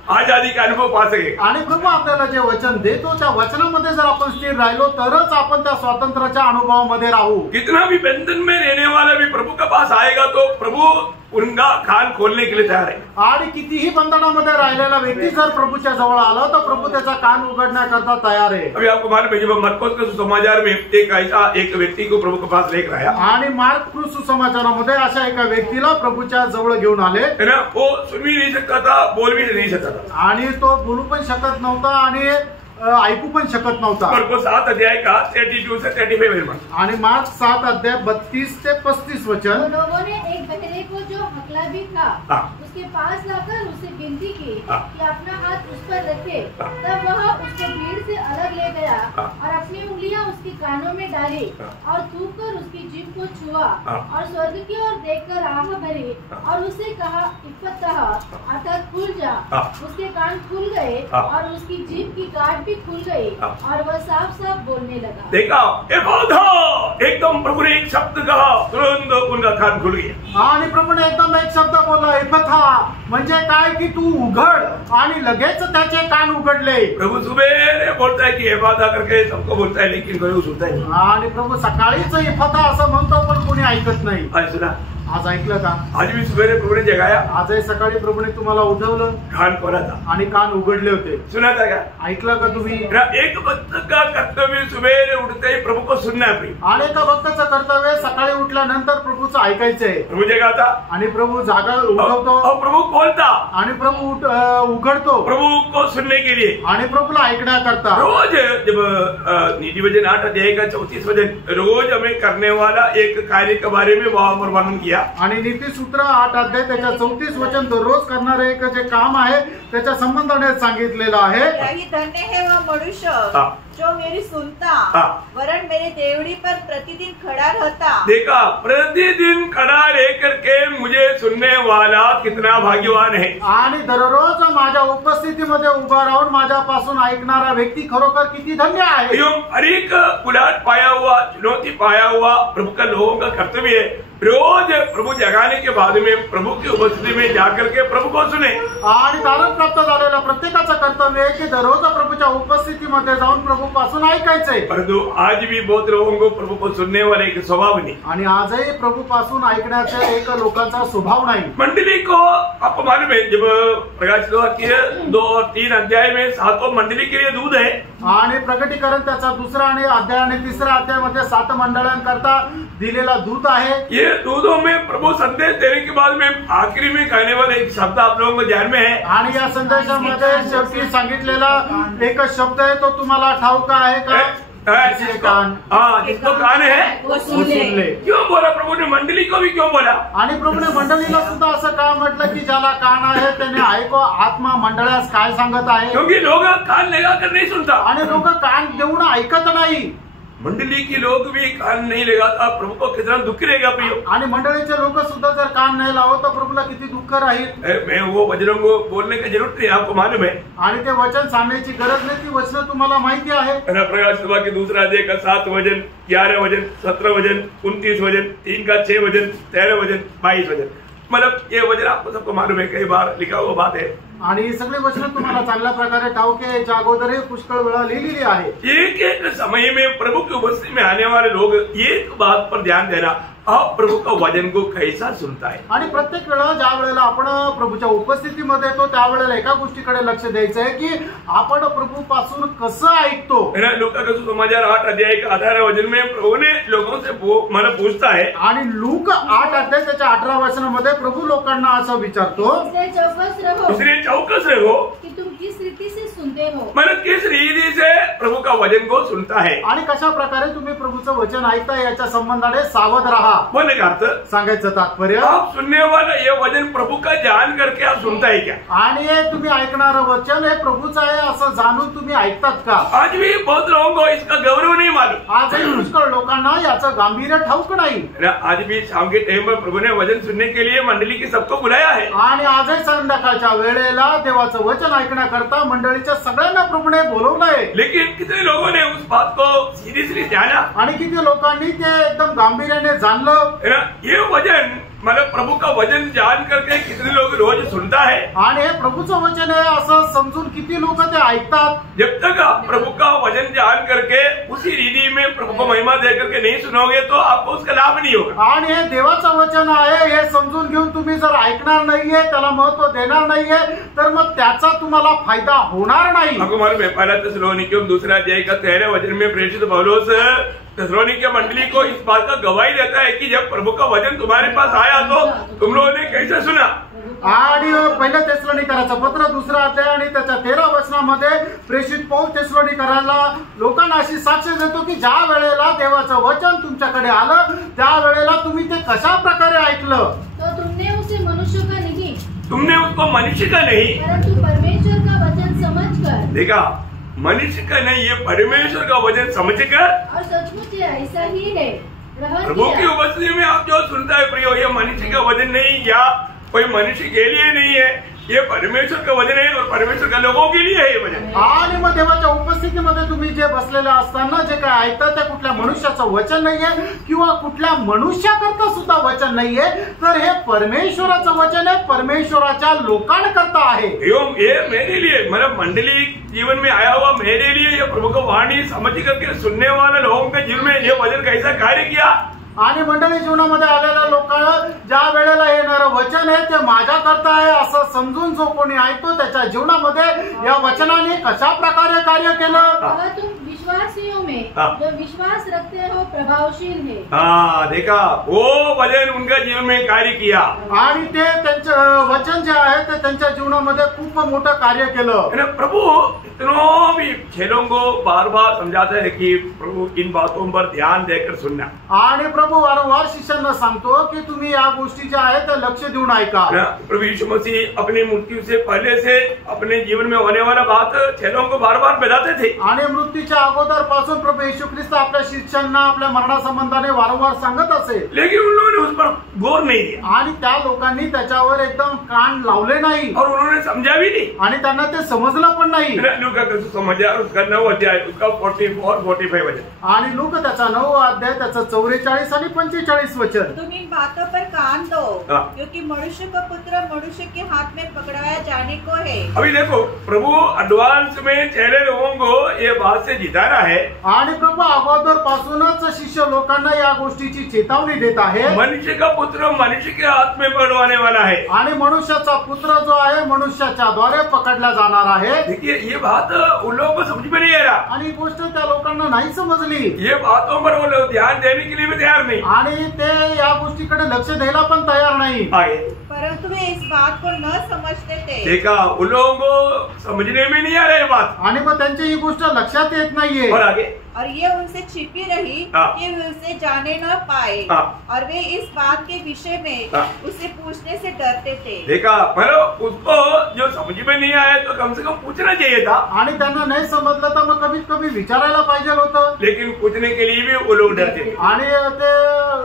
आजादी का अनुभव पा सके। आणि प्रभू आपल्याला जे वचन देतो त्या वचनामध्ये जर आपण स्थिर राहिलो तरच आपण त्या स्वातंत्र्याच्या अनुभवामध्ये राहू। कितना भी बंधन में रहने वाला भी प्रभु के पास आएगा तो प्रभु उनका कान खोलने के लिए तैयार है। आणि कितीही बंधनामध्ये राहिलेला व्यक्ती जर प्रभूच्या जवळ आला तर प्रभू त्याचा कान उघडण्याकरता तयार आहे। अभी आपको मालूम है, जब मरकुस के सुसमाचार में एक व्यक्ति को प्रभु के पास लेकर आया, आणि मार्क सुसमाचारामध्ये अशा एका व्यक्तीला प्रभूच्या जवळ घेऊन आले, है ना, वो सुन भी नहीं सकता था, बोल भी नहीं सकता था, आणि तो बोलू पण शकत नव्हता आणि ऐकू पण शकत नव्हता। मरकुस 7 अध्याय का 32 से 35 वचन। आणि मार्क 7 अध्याय 32 से 35 वचन। तो लोगों ने एक बहरे को जो हकला भी था हाँ। उसके पास लाकर उसे विनती की हाँ। कि अपना हाथ उस पर रखे। हाँ। तब वह उसको भीड़ से अलग ले गया हाँ। और अपनी उंगलियां उसके कानों में डाली हाँ। और थूक कर उसकी जीभ को छुआ हाँ। और स्वर्ग की ओर देखकर आह भरी और उसे कहा इफ़्फ़तह, अर्थात खुल जा। हाँ। उसके कान खुल गए हाँ। और उसकी जीभ की गांठ भी खुल गई हाँ। और वह साफ साफ बोलने लगा। देखा, एकदम प्रभु ने एक शब्द कहा, तुरंत उनका कान खुल गया। आणि प्रभूने एकदम एक शब्द बोलला, इफथा, म्हणजे काय की तू उघड, आणि लगेच त्याचे कान उघडले। प्रभु सुबह बोलता है कि इबादा करके सबको बोलता है, लेकिन कोई सुनता ही नहीं। आणि प्रभू सकाळीच इफथा असं म्हणतो पण कोणी ऐकत नाही। आज सुना, आज ऐकलं का? आज भी सुबह प्रभु ने जगाया, आजही सकाळी प्रभूने तुम्हाला उठवलं कान खोला था, आणि कान उघडले होते। सुना था क्या? ऐकलं का तुम्ही? एक भक्त का कर्तव्य सुबह उठते ही प्रभु को सुनना है। आणि एका भक्ताचं कर्तव्य सकाळी उठल्यानंतर प्रभूचं ऐकायचंय। प्रभु जगाता आणि प्रभू जागा उठवतो और प्रभु खोलता, आणि प्रभू उघडतो प्रभु को सुनने के लिए, आणि प्रभूला ऐकण्याकरता। रोज जब नीति वचन 8 अध्याय का 34 वचन, रोज हमें करने वाला एक कार्य के बारे में वहां पर वर्णन किया। आणि नीतिसूत्र 8 अध्याय त्याच्या 34 वचन दररोज करणारे एक जे काम आहे त्याच्या संबंधाने सांगितलेलं आहे। यही धन्य है वह मनुष्य हाँ। जो मेरी सुनता, हाँ। वरन मेरे देवड़ी पर प्रतिदिन खड़ा रहता। देखा, प्रतिदिन खड़ा रह करके मुझे सुनने वाला कितना भाग्यवान है। आणि दररोज माझ्या उपस्थितीमध्ये उभा राहून माझ्यापासून ऐकणारा व्यक्ति खरोखर किती धन्य आहे। एवं अनेक उलाट पाया हुआ, चुनौती पाया हुआ प्रभु का लोगों का कर्तव्य है, रोज प्रभु जगाने के बाद में प्रभु की उपस्थिति में जाकर के प्रभु को सुने। आणि तारण प्राप्त झालेल्या प्रत्येकाचं कर्तव्य आहे की दररोज प्रभूच्या उपस्थितीमध्ये जाऊन प्रभू पासून ऐकायचंय। परंतु आज भी बहुत लोगों को प्रभु को सुनने वाले एक स्वभाव नहीं, आणि आजही प्रभू पासून ऐकण्याचा एक लोकांचा स्वभाव नाही। मंडली को आपको मालूम है, जब प्रकाशित वाक्य 2 और 3 अध्याय में 7 मंडली के लिए दूध है, आणि प्रकटीकरण त्याचा 2 आणि अध्याय आणि 3 अध्यायामध्ये 7 मंडळांकरता दिलेला दूत आहे। ये दूधों में प्रभु संदेश देने के बाद में आखिरी में कहने वाले एक शब्द आप लोगों को ध्यान में है। आणि या संदेशामध्ये शेवटी सांगितलेला एक शब्द आहे तो तुम्हाला ठाऊक आहे का? जिसके कान, हाँ, जिसको कान है वो वो सुन ले। क्यों बोला प्रभु ने? मंडली को भी क्यों बोला? आणि प्रभूने मंडळीला सुद्धा असं का म्हटलं की ज्याला कान आहे त्याने ऐको, आत्मा मंडळास काय सांगत आहे। क्योंकि लोग कान लगा कर नहीं सुनता, आणि लोक कान देऊन ऐकत नाही। मंडली की लोग भी कान नहीं लगाता, प्रभु को कितना दुख रहेगा प्रियो। आणि मंडळीचे लोक सुद्धा जर कान नाही लावत तर प्रभूला किती दुःख राहील। मैं वो वचनों को बोलने की जरूरत नहीं, आपको मालूम है। आणि ते वचन सांगण्याची गरज नाही, ती वचन तुम्हाला माहिती आहे। प्रकाश सभा के दूसरा अध्याय का 7 वचन, 11 वचन, 17 वचन, 29 वचन, 3 का 6 वचन, 13 वचन, 22 वचन, मतलब ये वचन आपको सबको मालूम है, कई बार लिखा हुआ बात है। आणि ही सगळी वचन तुम्हाला चांगल्या प्रकारे ठाऊक आहे, याच्या अगोदर हे पुष्कळ वेळा लिहिलेली आहे। एक एक समय में प्रभु की उपस्थिति में आने वाले लोग एक बात पर ध्यान देना, आप प्रभु का वचन को कैसा सुनता है। आणि प्रत्येक वेळा ज्या वेळेला आपण प्रभूच्या उपस्थितीमध्ये येतो त्यावेळेला एका गोष्टीकडे लक्ष द्यायचं आहे की आपण प्रभू पासून कसं ऐकतो। लूका का सुसमाचार 8 अध्याय का 18 वचन में प्रभु ने लोगों से मन पूछता है, आणि लूक 8 अध्याय त्याच्या 18 वचनामध्ये प्रभू लोकांना असं विचारतो, इसलिए चौकस रहो कि तुम किस रीति से सुनते हो, मतलब किस रीति से प्रभु का वचन को सुनता है, आणि कशा प्रकारे तुम्ही प्रभूचं वचन ऐकता याच्या संबंधाने सावध राहा। बोलने का अर्थ, सांगायचं तात्पर्य, आप सुनने वाला ये वचन प्रभु का जान करके आप सुनता है क्या, आणि हे तुम्ही ऐकणारं वचन हे प्रभूचं आहे असं जाणून तुम्ही ऐकतात का। आज भी बहुत लोगों को इसका गौरव नहीं मालूम, आजही पुष्कळ लोकांना याचं गांभीर्य ठाऊक नाही। आज भी शाम के टाइम पर प्रभु ने वचन सुनने के लिए मंडली के सबको बुलाया है, आणि आजही संध्याकाळच्या वेळेला देवाचं वचन ऐकण्याकरता मंडळीच्या सगळ्यांना प्रभूने बोलवलंय। लेकिन कितने लोगों ने उस बात को सीरियसली जाना, आणि किती लोकांनी ते एकदम गांभीर्याने जाणलं। ये वचन मतलब प्रभु का वचन जान करके कितने लोग रोज सुनता है, आणि हे प्रभूचं वचन आहे असं समजून किती लोक ते ऐकतात। जब तक आप प्रभु का वचन जान करके उसी रीति में प्रभु को महिमा दे करके नहीं सुनोगे तो आपको उसका लाभ नहीं होगा। आणि हे देवाचं वचन आहे हे समजून घेऊन तुम्ही जर ऐकणार नाहीये, त्याला महत्व देणार नाहीये, तर मग त्याचा तुम्हाला फायदा होणार नाही। आपको मालूम है, पहला थिस्सलुनीकियों 2 अध्याय का 13 वचन में प्रेषित पौलुस थिस्सलुनीके मंडली को इस बात का गवाही देता है कि जब प्रभु का वचन तुम्हारे पास आया तो तुम लोगों ने कैसे सुना। आणि पहिल्या थिस्सलुनीकराचं पत्र 2 अध्याय आणि त्याच्या 13 वचनामध्ये प्रेषित पौल थिस्सलुनीकरांना लोकांना अशी साक्ष देतो की ज्या वेळेला देवाचं वचन तुमच्याकडे आलं त्या वेळेला तुम्ही ते कशा प्रकारे ऐकलं। तो तुमने उसे मनुष्य का नहीं, तुमने उसको मनुष्य का नहीं, परंतु परमेश्वर का वचन समझकर, देखा, मनुष्य का नहीं, ये परमेश्वर का वचन समझकर, और सचमुच ये ऐसा ही है, ग्रहण प्रभु की किया। उपस्थिति में आप जो सुनता है प्रियो, ये मनुष्य का वचन नहीं या कोई मनुष्य के लिए नहीं है, ये परमेश्वर का वचन है और परमेश्वर का लोगों के लिए है ये वचन। आणि मग देवाच्या उपस्थितीमध्ये तुम्ही जे बसलेले असताना जे काय ऐकता ते कुठल्या मनुष्याचं वचन नाहीये किंवा कुठल्या मनुष्याकरता सुद्धा वचन नाहीये, तर हे परमेश्वराचं वचन आहे, परमेश्वराच्या लोकांकरता आहे। ये मेरे लिए, मतलब मंडली जीवन में आया हुआ मेरे लिए, ये प्रभु को वाणी समझ करके सुनने वाले लोगों के जीवन में ये वचन कैसा कार्य किया। आणि मंडळी जीवनामध्ये आलेल्या लोकांना ज्या वेळेला येणारं वचन आहे ते माझ्या करता आहे असं समजून जो कोणी ऐकतो त्याच्या जीवनामध्ये या वचनाने कशा प्रकारे कार्य केलं। वह तुम विश्वासियों में जो विश्वास रखते हो प्रभावशील है। हाँ, देखा, वो वचन उनका जीवन में कार्य किया, आणि ते त्यांचं वचन जे आहे ते त्यांच्या जीवनामध्ये खूप मोठं कार्य केलं। प्रभु इतनों भी चेलों को बार बार समझाता है कि प्रभु इन बातों पर ध्यान देकर सुनना। आणि प्रभू वारंवार शिष्यांना सांगतो की तुम्ही या गोष्टी ज्या आहेत त्या लक्ष देऊन ऐका। प्रभु यीशु मसीह अपनी मृत्यु से पहले से अपने जीवन में होने वाला बात चेलों को बार बार बताते थे, आणि मृत्यूच्या अगोदर पासून प्रभू येशू ख्रिस्त आपल्या शिष्यांना आपल्या मरणासंबंधाने वारंवार सांगत असे, लेकिन उन लोगों ने उस पर गौर नहीं दिया आणि त्या लोकांनी त्याच्यावर एकदम कान लावले नाही और उन्होंने समझा भी नहीं, आणि त्यांना ते समजलं पण नाही। लूका का सुसमाचार उसका 9 अध्याय उसका 44-45 वचन, आणि लूक त्याचा 9 अध्याय त्याचा 44 आणि 45 वचन। तुम इन बातों पर कान दो, हाँ। क्योंकि मनुष्य का पुत्र मनुष्य के हाथ में पकड़ाया जाने को है। अभी देखो, प्रभु एडवांस में चेले लोगों को ये बात से जिताना है, आणि प्रभू अगोदर पासूनच शिष्य लोकांना या गोष्टीची चेतावणी देत आहे। मनुष्य का पुत्र मनुष्य के हाथ में पकड़वाने वाला है, आणि मनुष्याचा पुत्र जो आहे मनुष्याच्या द्वारे पकडला जाणार आहे। देखिए, ये बात उन लोगों को समझ में नहीं आ रहा, आणि ही गोष्ट त्या लोकांना नाही समजली, ये बातों पर वो लोग ध्यान देने के लिए भी तैयार नहीं। आणि ते या गोष्टीकडे त्याच्याकडे लक्ष द्यायला पण तयार नाही। आगे परंतु वे इस बात को न समझते थे। देखा, उन लोगों को समझने में नहीं आ रही बात, आणि मग त्यांची ही गोष्ट लक्षात येत नाहीये। और आगे और ये उनसे छिपी रही कि वे उसे जाने न पाए, और वे इस बात के विषय में उसे पूछने से डरते थे। देखा, मतलब उसको जो समझ में नहीं आया तो कम से कम पूछना चाहिए था, आणि त्यांना नाही समजलं तर मग कमीत कमी विचारायला पाहिजे होतं, लेकिन पूछने के लिए भी वो लोग डरते थे। आणि ते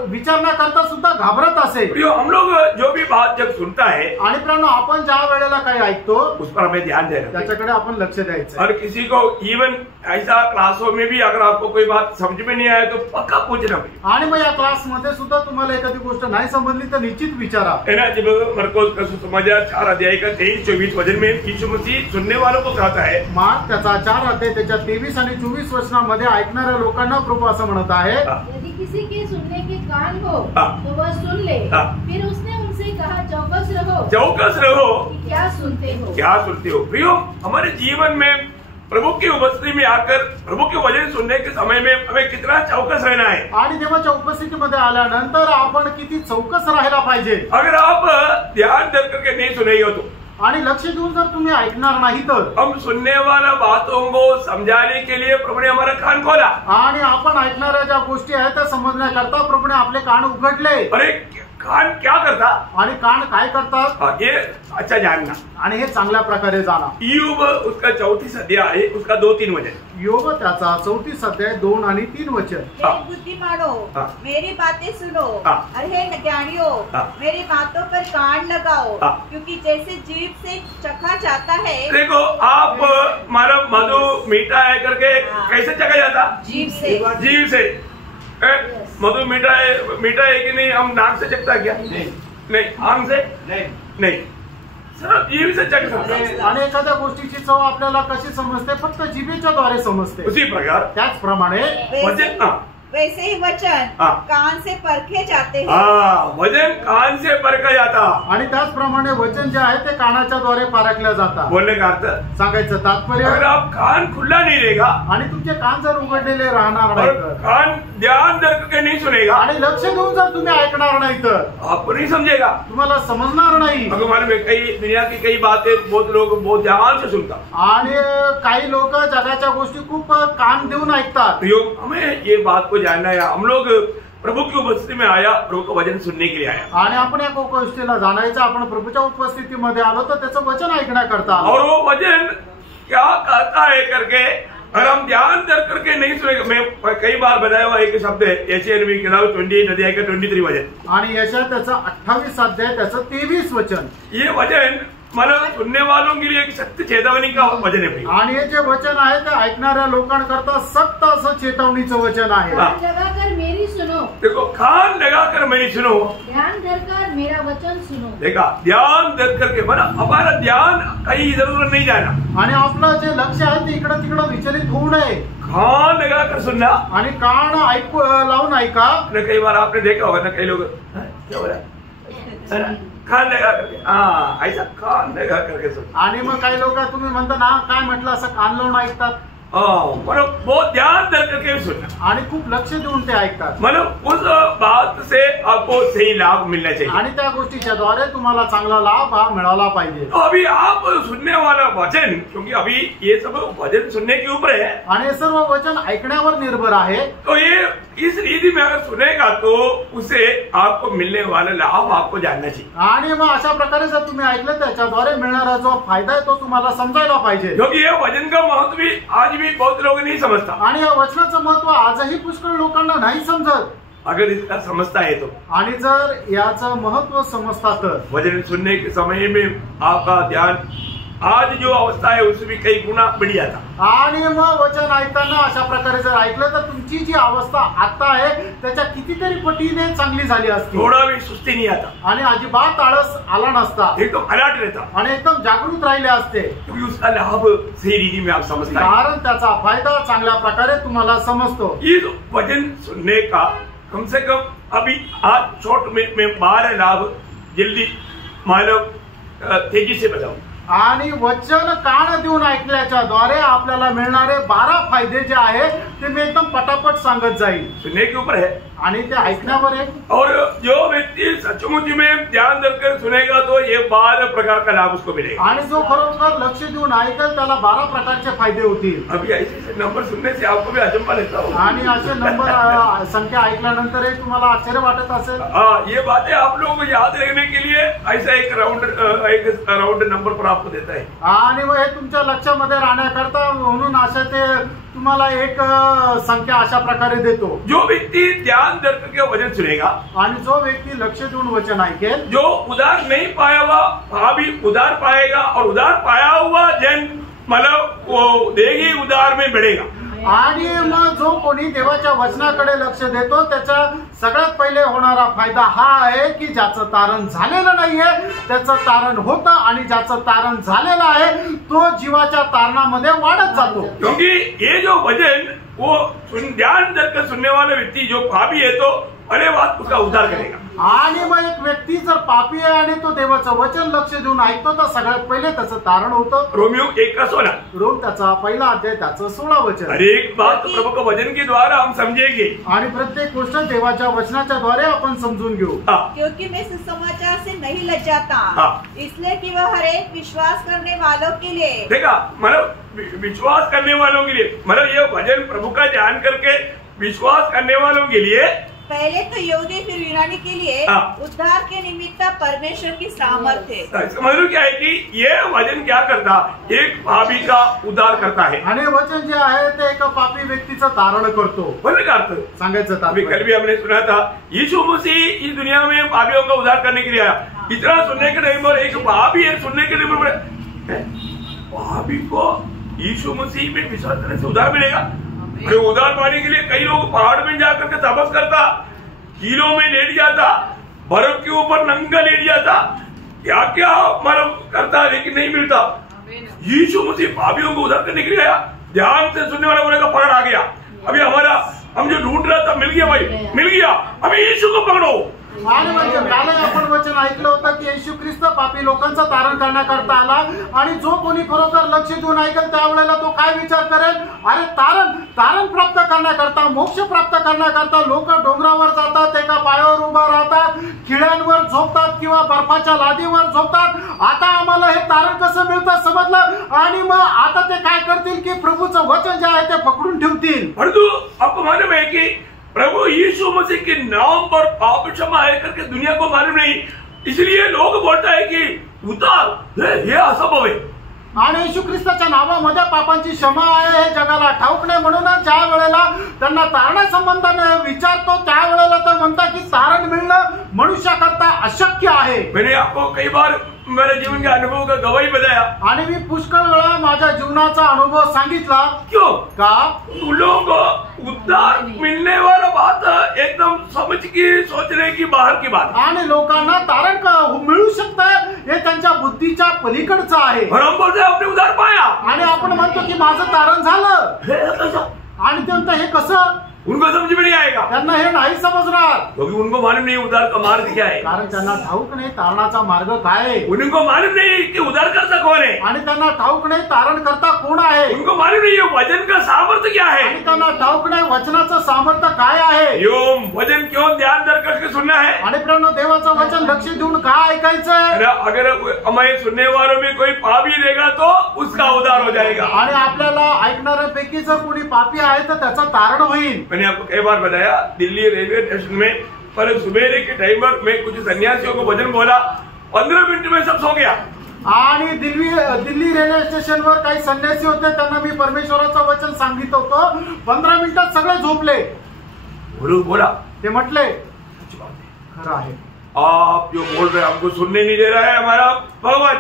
विचार न करता सुद्धा घाबरत असे। हम लोग जो भी बात जब सुनता है, आणि प्राणो, आपण ज्या वेळेला काही ऐकतो उस पर हमें ध्यान देना, त्याच्याकडे आपण लक्ष द्यायचं। और किसी को इवन ऐसा क्लासों में भी अगर आपको कोई बात समझ में नहीं आया तो पक्का पूछना पड़ेगा। आणि मग या क्लासमध्ये सुद्धा तुम्हाला एखादी गोष्ट नाही समजली तर निश्चित विचारा। है ना, जब मरकुस का सुसमाचार 4 अध्याय का 23-24 वचन में यीशु मसीह सुनने वालों को कहता है, मार्क त्याचा 4 अध्याय त्याच्या 23 आणि 24 वचनामध्ये ऐकणाऱ्या लोकांना प्रभू असं म्हणत आहे, यदि किसी के सुनने के कान हो तो वह सुन ले। हाँ। फिर उसने उनसे कहा, चौकस रहो, चौकस रहो, कि क्या सुनते हो। क्या सुनते हो। प्रियो, हमारे जीवन में प्रभु की उपस्थिति में आकर प्रभु के वचन सुनने के समय में हमें कितना चौकस रहना है। आणि देवाच्या उपस्थितीमध्ये आल्यानंतर आपण किती चौकस राहायला पाहिजे। अगर आप ध्यान दे करके नहीं सुनेगा तो, आणि लक्ष देऊन जर तुम्ही ऐकणार नाही तर, हम सुनने वाला बातों को समझाने के लिए प्रभु ने हमारा कान खोला, आणि आपण ऐकणाऱ्या ज्या गोष्टी आहेत त्या समजण्याकरता प्रभूने आपले कान उघडले। अरे कान क्या करता, आणि कान काय करतात ये अच्छा जानना। आणि हे चांगल्या प्रकारे जाणा। ईयोब उसका 34 अध्याय है, उसका 2-3 वचन। योग त्याचा 34 अध्याय 2 आणि 3 वचन। हे बुद्धिमानों, मेरी बातें सुनो, और हे ज्ञानियों, मेरी बातों पर कान लगाओ, क्योंकि जैसे जीभ से चखा जाता है। देखो, आप मानव मधु मीठा है करके कैसे चखा जाता, जीभ से। जीभ से। मधु मीठा है कि नहीं, हम नाक से चखता क्या? नहीं, आंख से नहीं, सिर्फ जीभ से चख सकता है। आणि एखाद्या गोष्टीची चव आपल्याला कशी समजते, फक्त जिभेच्या द्वारे समजते। उसी प्रकार त्याचप्रमाणे वचन, वैसे ही वचन कान से परखे जाते हैं। वचन कान से परखा जाता, आणि त्याचप्रमाणे वचन जे आहे ते कानाच्या द्वारे पारखल्या जातात। बोलने का अर्थ, सांगायचं तात्पर्य, अगर आप कान खुला नहीं रहेगा आणि तुमचे कान जर उघडलेले राहणार और नाही तर, कान ध्यान दे करके नहीं सुनेगा, आणि लक्ष देऊन जर तुम्ही ऐकणार नाही तर आपको नहीं समझेगा, तुम्हाला समजणार नाही। अगर मालूम है कई दुनिया की कई बातें बहुत लोग बहुत ध्यान से सुनता, आणि काही लोक जगाच्या गोष्टी खूप कान देऊन ऐकतात। हमें ये बात को जानना है, हम लोग प्रभु की उपस्थिति में आया, प्रभु का वचन सुनने के लिए आया, आणि आपण या गोष्टीला जाणायचं, आपण प्रभूच्या उपस्थितीमध्ये आलो तर त्याचं वचन ऐकण्याकरता आलो। और वो वचन क्या कहता है करके अगर हम ध्यान दे करके नहीं सुनेगा, मैं कई बार बताया हुआ एक शब्द है, यशायाह की किताब 28 अध्याय का 23 वचन, आणि यशायाह त्याचा 28 अध्याय त्याचं 23 वचन। ये वचन मतलब सुनने वालों के लिए एक सख्त चेतावनी का वचन है। आणि हे जे वचन आहे ते ऐकणाऱ्या लोकांकरता सक्त असं चेतावणीचं वचन आहे। कान लगाकर मेरी सुनो, देखो, कान लगाकर मेरी सुनो, ध्यान धरकर मेरा वचन सुनो। देखा, ध्यान धर करके, बना हमारा ध्यान कहीं इधर उधर नहीं जाना, आणि आपलं जे लक्ष आहे ते इकडं तिकडं विचलित होऊ नये, कान लगाकर सुनना, आणि कान ऐकू लावून ऐका। कई बार आपने देखा होगा ना, कई लोग क्या हो रहा है, कान लगा करके, ऐसा कान लगा करके सुन। आणि मग काही लोक तुम्ही म्हणता ना, काय म्हटलं, असं कान लावून ऐकतात, मतलब बहुत ध्यान दे करके सुनना, आणि खूप लक्ष देऊन ते ऐकतात, मतलब उस बात से आपको सही लाभ मिलना चाहिए, आणि त्या गोष्टीच्या द्वारे तुम्हाला चांगला लाभ हा मिळाला पाहिजे। तो अभी आप सुनने वाला वचन, क्योंकि अभी ये सब वचन सुनने के ऊपर है, आणि हे सर्व वचन ऐकण्यावर निर्भर आहे। तो ये इस रीति में अगर सुनेगा तो उसे आपको मिलने वाला लाभ आपको जानना चाहिए, आणि मग अशा प्रकारे जर तुम्ही ऐकलं त्याच्याद्वारे मिळणारा जो फायदा आहे तो तुम्हाला समजायला पाहिजे, क्योंकि ये वचन का महत्व भी आज भी बहुत लोग नहीं समझता, आणि या वचनाचं महत्व आजही पुष्कळ लोकांना नाही समजत। अगर इसका समझता है तो, आणि जर याचं महत्व समजता तर वचन सुनने के समय में आपका ध्यान आज जो अवस्था है उससे भी कई गुना बढ़ जाता, आणि मग वचन ऐकताना अशा प्रकारे जर ऐकलं तर तुमची जी अवस्था आता आहे त्याच्या कितीतरी पटीने चांगली झाली असती, थोड़ा भी सुस्ती नहीं आता, आणि अजिबात आळस आला नसता, एकदम अलर्ट रहता, आणि एकदम जागृत राहिले असते, क्योंकि उसका लाभ सही रीति में आप समझता है, कारण त्याचा फायदा चांगल्या प्रकारे तुम्हाला समजतो। इस वचन सुनने का कम से कम अभी आज शॉर्ट में 12 लाभ जल्दी मानव तेजी से बताऊं, आणि वचन कान देऊन ऐकल्याच्या द्वारे आपल्याला मिळणारे 12 फायदे जे आहे ते मी एकदम पटापट सांगत जाईल। सुनने के ऊपर है, आणि ते ऐकण्यावर आहे। और जो व्यक्ति सचमुच में ध्यान देकर सुनेगा तो ये 12 प्रकार का लाभ उसको मिलेगा। आणि जो खरोखर लक्ष देऊन ऐकेल त्याला 12 प्रकारचे फायदे होतील। अभी ऐसे नंबर सुनने से आपको भी अचंभा लगता होगा। आणि असे नंबर संख्या ऐकल्यानंतरही तुम्हाला आश्चर्य वाटत असेल। ये बातें आप लोगों को याद रखने के लिए ऐसा एक राउंड नंबर पर आपको देता है। आणि मग हे तुमच्या लक्षामध्ये राहण्याकरता म्हणून अशा ते तुम्हाला एक संख्या अशा प्रकारे देतो। जो व्यक्ति ध्यान करके वचन सुनेगा आणि जो व्यक्ति लक्ष देऊन वचन ऐकेल, जो उधार नहीं पाया हुआ वहाँ भी उधार पाएगा, और उधार पाया हुआ जन मतलब वो देगी उधार में बढ़ेगा। आणि मग जो कोणी देवाच्या वचनाकडे लक्ष देतो त्याचा सगळ्यात पहिले होणारा फायदा हा आहे की ज्याचं तारण झालेलं नाहीये त्याचं तारण होतं, आणि ज्याचं तारण झालेलं आहे तो जीवाच्या तारणामध्ये वाढत जातो। क्योंकि ये जो वचन वो ध्यान देकर सुनने वाला व्यक्ति जो पापी है तो अरे बात उसका उद्धार करेगा। आणि मग एक व्यक्ती जर पापी आहे आणि तो देवाचं वचन लक्ष देऊन ऐकतो तर सगळ्यात पहिले त्याचं तारण होतं। रोमियो 1:16 रोम त्याचा पहिला अध्याय त्याचं 16 वचन। हर एक बात प्रभु के वचन के द्वारा हम समझेंगे, आणि प्रत्येक गोष्ट देवाच्या वचनाच्या द्वारे आपण समजून घेऊ। क्योंकि मैं सुसमाचार से नहीं लज्जाता, इसलिए कि वह हर एक विश्वास करने वालों के लिए, देखा मतलब विश्वास करने वालों के लिए, मतलब ये भजन प्रभु का ध्यान करके विश्वास करने वालों के लिए, पहले तो यहूदी फिर यूनानी के लिए उद्धार के निमित्त परमेश्वर की सामर्थ्य है। समझ क्या है कि ये वचन क्या करता, एक पापी का उद्धार करता है। आणि वचन जे आहे ते एका पापी व्यक्तीचं तारण करतो। बंद करतो सांगायचं अभी कल भी हमने सुना था यीशु मसीह इस दुनिया में पापियों का उद्धार करने के लिए आया। इतना सुनने के टाइम पर एक पापी है सुनने के लिए पापी को यीशु मसीह में विश्वास करने से उद्धार मिलेगा। अरे उधार पाने के लिए कई लोग पहाड़ में जाकर के तपस करता, कीलों में लेट जाता, बर्फ के ऊपर नंगा लेट जाता, क्या क्या मतलब करता, लेकिन नहीं मिलता। यीशु मसीह पापियों को उद्धार करने के लिए आया। ध्यान से सुनने वाला बोलेगा पकड़ आ गया। अभी हम जो ढूंढ रहा था मिल गया भाई, मिल गया, अभी यीशु को पकड़ो। आणि म्हणजे काल आपण वचन ऐकलं होतं की येशू ख्रिस्त पापी लोकांचं तारण करण्याकरता आला, आणि जो कोणी खरोखर लक्ष देऊन ऐकेल त्यावेळेला तो काय विचार करेल, अरे तारण प्राप्त करण्याकरता, मोक्ष प्राप्त करण्याकरता लोक डोंगरावर जातात, एका पायावर उभा राहतात, खिड्यांवर झोपतात किंवा बर्फाच्या लादीवर झोपतात। आता आम्हाला हे तारण कसं मिळतं समजलं, आणि मग आता ते काय करतील की प्रभूचं वचन जे आहे ते पकडून ठेवतील। परंतु आपको मालूम है कि प्रभु यीशु मसीह के नाम पर पाप क्षमा है करके दुनिया को मालूम नहीं, इसलिए लोग बोलता है कि उद्धार हे असंभव आहे। आणि येशू ख्रिस्ताच्या नावामध्ये पापांची क्षमा आहे हे जगाला ठाऊक नाही, म्हणूनच ज्या वेळेला त्यांना तारणासंबंधाने विचारतो त्यावेळेला तर म्हणतात की तारण मिळणं मनुष्याकरता अशक्य आहे। मैंने आपको कई बार मेरे जीवन के अनुभव का गवाही बताया, आणि मी पुष्कळ वेळा माझ्या जीवनाचा अनुभव सांगितला। क्यों का लोग उद्धार मिलने वाला बात एकदम समझ की सोचने की बाहर की बात, आणि लोकांना तारण मिळू शकतं हे त्यांच्या बुद्धीच्या पलीकडचं आहे। और हम बोलते हैं आपने उद्धार पाया, आणि आपण म्हणतो की माझं तारण झालं, आणि ते म्हणतं हे कसं, उनको समझ में नहीं आएगा, त्यांना हे नाही समजणार, क्योंकि उनको मालूम नहीं उद्धार का मार्ग क्या है। कारण त्यांना ठाऊक नाही तारणाचा मार्ग काय आहे। उनको मालूम नहीं कि उद्धार करता कौन है, आणि त्यांना ठाऊक नाही तारण करता कोण आहे। उनको मालूम नहीं ये वचन का सामर्थ्य क्या है, आणि त्यांना ठाऊक नाही वचनाचं सामर्थ्य काय आहे। यो वचन क्यों ध्यान दर करके सुनना है। आणि प्रणव देवाचं वचन लक्ष देऊन का ऐकायचंय। अगर हमारे सुनने वालों में कोई पापी रहेगा तो उसका उद्धार हो जाएगा। आणि आपल्याला ऐकणाऱ्यापैकी जर कोणी पापी आहे तर त्याचं तारण होईल। मैंने आपको कई बार बताया दिल्ली रेलवे स्टेशन में पर सुबेरे के टाइम पर मैं कुछ सन्यासियों को वचन बोला, 15 मिनट में सब सो गया। आणि दिल्ली रेल्वे स्टेशनवर काही संन्यासी होते, त्यांना मी परमेश्वराचं वचन सांगितलं होतं, 15 मिनिटात सगळे झोपले। बोला ते म्हटले खरं आहे, आप जो बोल रहे हैं हमको सुनने नहीं दे रहा है हमारा भगवान।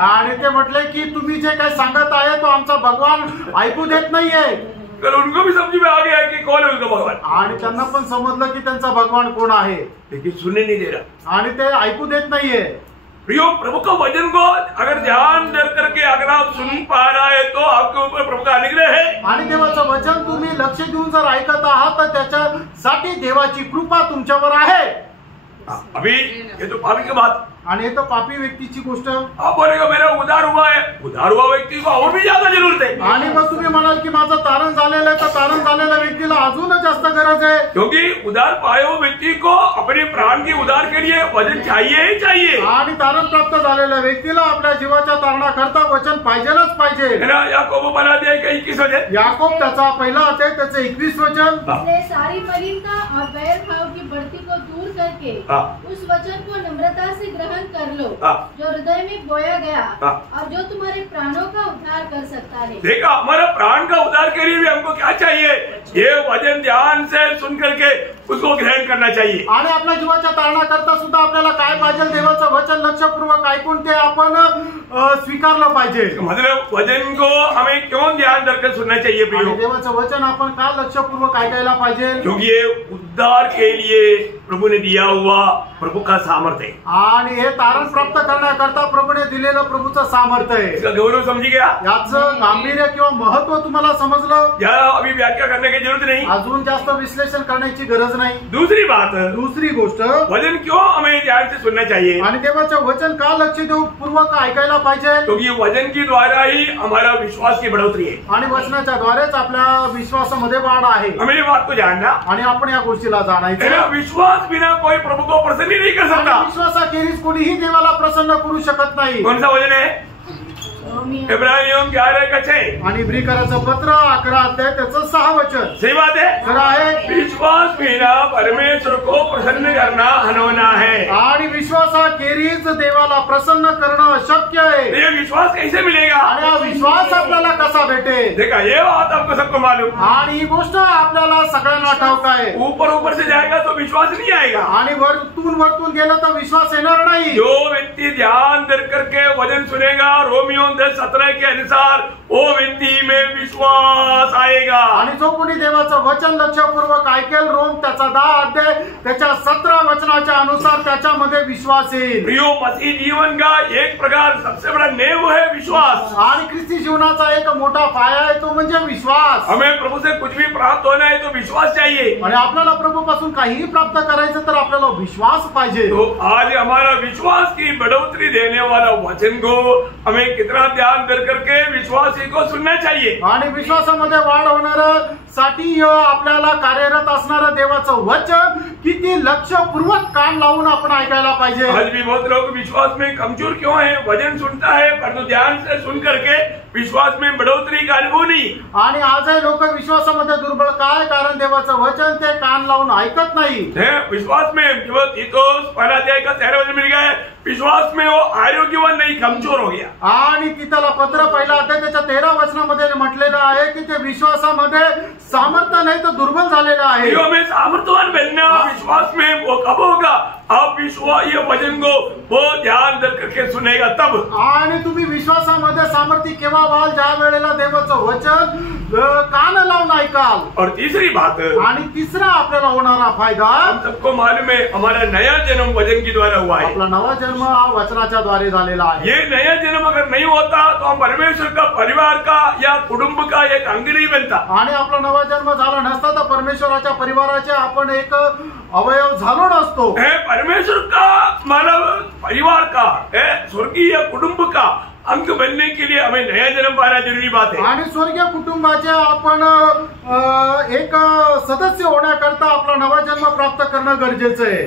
आणि ते म्हटले की तुम्ही जे काही सांगत आहे तो आमचा भगवान ऐकू देत नाहीये। कल उनको भी समझ में आ गया कि कौन है उनका भगवान, आणि त्यांना पण समजलं की त्यांचा भगवान कोण आहे, लेकिन सुनने नहीं दे रहा, आणि ते ऐकू देत नाहीये। प्रियो प्रभु का वचन को अगर ध्यान दे करके अगर आप सुन पा रहा है तो आपके ऊपर प्रभु का अनुग्रह है। आणि देवाचं वचन तुम्ही लक्ष देऊन जर ऐकत आहात तर त्याच्यासाठी देवाची कृपा तुमच्यावर आहे। अभी ये तो पापी की बात, आणि हे तर पापी व्यक्तीची गोष्ट. आप बोलेगा मेरा उधार हुआ है, उधार हुआ व्यक्ति को और भी ज्यादा जरूरत है. आणि मग तुम्ही म्हणाल की माझं तारण झालेलं आहे, तर तारण झालेल्या व्यक्तीला अजूनच जास्त गरज आहे. क्योंकि उधार पाए हुए व्यक्ति को अपने प्राण की उधार के लिए वचन चाहिए ही चाहिए. आणि तारण प्राप्त झालेल्या व्यक्तीला आपल्या जीवाच्या तारणाकरता वचन पाहिजेलच पाहिजे. है ना. याकोब बना दिया कि 21 वचन. याकोब त्याचा पहिला अध्याय त्याचे 21 वचन. इसलिए सारी मलिनता और बैर भाव की बढ़ती को दूर करके उस वचन को नम्रता से ग्रहण कर लो जो हृदय में बोया गया और जो तुम्हारे प्राणों का उद्धार कर सकता है. देखा, हमारा प्राण का उद्धार के लिए भी हमको क्या चाहिए? ये वचन ध्यान से सुन करके उसको ग्रहण करना चाहिए. आणि आपल्या जीवाच्या तारणाकरता सुद्धा आपल्याला काय पाहिजे? देवाचं वचन लक्षपूर्वक ऐकून ते आपण स्वीकारलं पाहिजे. मतलब वचन को हमें क्यों ध्यान रखकर सुनना चाहिए आणि प्रियो? देवाचं वचन आपण का लक्षपूर्वक ऐकायला पाहिजे? क्योंकि ये उद्धार के लिए प्रभु ने दिया हुआ प्रभु का सामर्थ्य है. आणि हे तारण प्राप्त करण्याकरता प्रभूने दिलेलं प्रभूचं सामर्थ्य आहे. इसका गौरव समझी गया? याचं गांभीर्य किंवा महत्व तुम्हाला समजलं? या अभी व्याख्या करने की जरूरत नहीं. अजून जास्त विश्लेषण करण्याची गरज नाही. दूसरी बात, दुसरी गोष्ट, वचन क्यों हमें ध्यान से सुनना चाहिए? आणि देवाचं वचन का लक्ष देऊ पूर्वक ऐकायला पाहिजे? क्योंकि वचन की द्वारा ही हमारा विश्वास की बढ़ोतरी है. आणि वचनाच्या द्वारेच आपल्या विश्वासामध्ये वाढ आहे. हमें ये बात को जानना. आणि आपण या गोष्टीला जाणायचं. मेरा विश्वास बिना कोई प्रभु को प्रसन्न नहीं कर सकता. विश्वासाखेरीज कोणीही देवाला प्रसन्न करू शकत नाही. कौन सा वचन है? इब्रानियों 11:6. आणि इब्रिकराचं पत्र 11 अध्याय त्याचं 6 वचन. सही बात है. खरं आहे. विश्वास बिना परमेश्वर को प्रसन्न करना अनहोना है. आणि विश्वासाखेरीज देवाला प्रसन्न करणं अशक्य आहे. ये विश्वास कैसे मिलेगा? आणि हा विश्वास आपल्याला कसा भेटेल? देखा, ये बात आपको सबको मालूम. आणि ही गोष्ट आपल्याला सगळ्यांना ठाऊक आहे. ऊपर से जाएगा तो विश्वास नहीं आएगा. आणि वरतून गेलं तर विश्वास येणार नाही. जो व्यक्ति ध्यान दे करके वचन सुनेगा, रोमियो 10:17 के अनुसार वो व्यक्ति में विश्वास आएगा. आणि जो कोणी देवाचं वचन लक्षपूर्वक ऐकेल, रोम त्याचा 10 अध्याय त्याच्या 17 वचनाच्या अनुसार त्याच्यामध्ये विश्वास येईल. प्रियो, मसीह जीवन का एक प्रकार सबसे बड़ा नेव है विश्वास. आणि ख्रिस्ती जीवनाचा एक मोठा पाया आहे, तो म्हणजे विश्वास. हमें प्रभु से कुछ भी प्राप्त होना है तो विश्वास चाहिए. आणि आपल्याला प्रभूपासून काहीही प्राप्त करायचं तर आपल्याला विश्वास पाहिजे. तो आज हमारा विश्वास की बढ़ोतरी देने वाला वचन को हमें कितना ध्यान दे करके विश्वासी को सुनना चाहिए. आणि विश्वासामध्ये वाढ होणार साठी आपल्याला कार्यरत असणारं देवाचं वचन किती लक्षपूर्वक कान लावून आपण ऐकायला पाहिजे. आज भी बहुत लोग विश्वास में कमजोर क्यों है? वचन सुनता है परंतु ध्यान से सुन करके विश्वास में बढ़ोतरी का अनुभव नहीं. आणि आजही लोक विश्वासामध्ये दुर्बळ काय? कारण देवाचं वचन ते कान लावून ऐकत नाही. विश्वास में तीतुस 1 का 13 वचन मिल गया है. विश्वास में वो आरोग्यवान नहीं, कमजोर हो गया. आणि तिथला पत्र पहिला अध्याय त्याच्या 13 वचनामध्ये म्हटलेलं आहे की ते विश्वासामध्ये सामर्थ्य नाही तर दुर्बल झालेलं आहे. हमें सामर्थ्यवान बनना विश्वास में वो कब होगा? आप विश्वास ये वचन को वो ध्यान दे करके सुनेगा तब. आणि तुम्ही विश्वासामध्ये सामर्थ्य केव्हा व्हाल? ज्या वेळेला देवाचं वचन कान लावून ऐकाल. और तीसरी बात, आणि तिसरा आपल्याला होणारा फायदा, हम सबको मालूम है हमारा नया जन्म वचन की द्वारा हुआ है. आपला नवा जन्म हा वचनाच्या द्वारे झालेला आहे. ये नया जन्म अगर नहीं होता तो हम परमेश्वर का परिवार का या कुटुंब का एक अंग नहीं बनता. आणि आपला नवा जन्म झाला नसता तर परमेश्वराच्या परिवाराचे आपण एक अवयव झालो नसतो. परमेश्वर का मानव परिवार का स्वर्गीय कुटुंब का अंग बनने के लिए हमें नया जन्म पाना जरूरी बात है. आणि स्वर्गीय कुटुंबाचे आपण एक सदस्य होण्याकरता आपला नवा जन्म प्राप्त करणं गरजेचं आहे.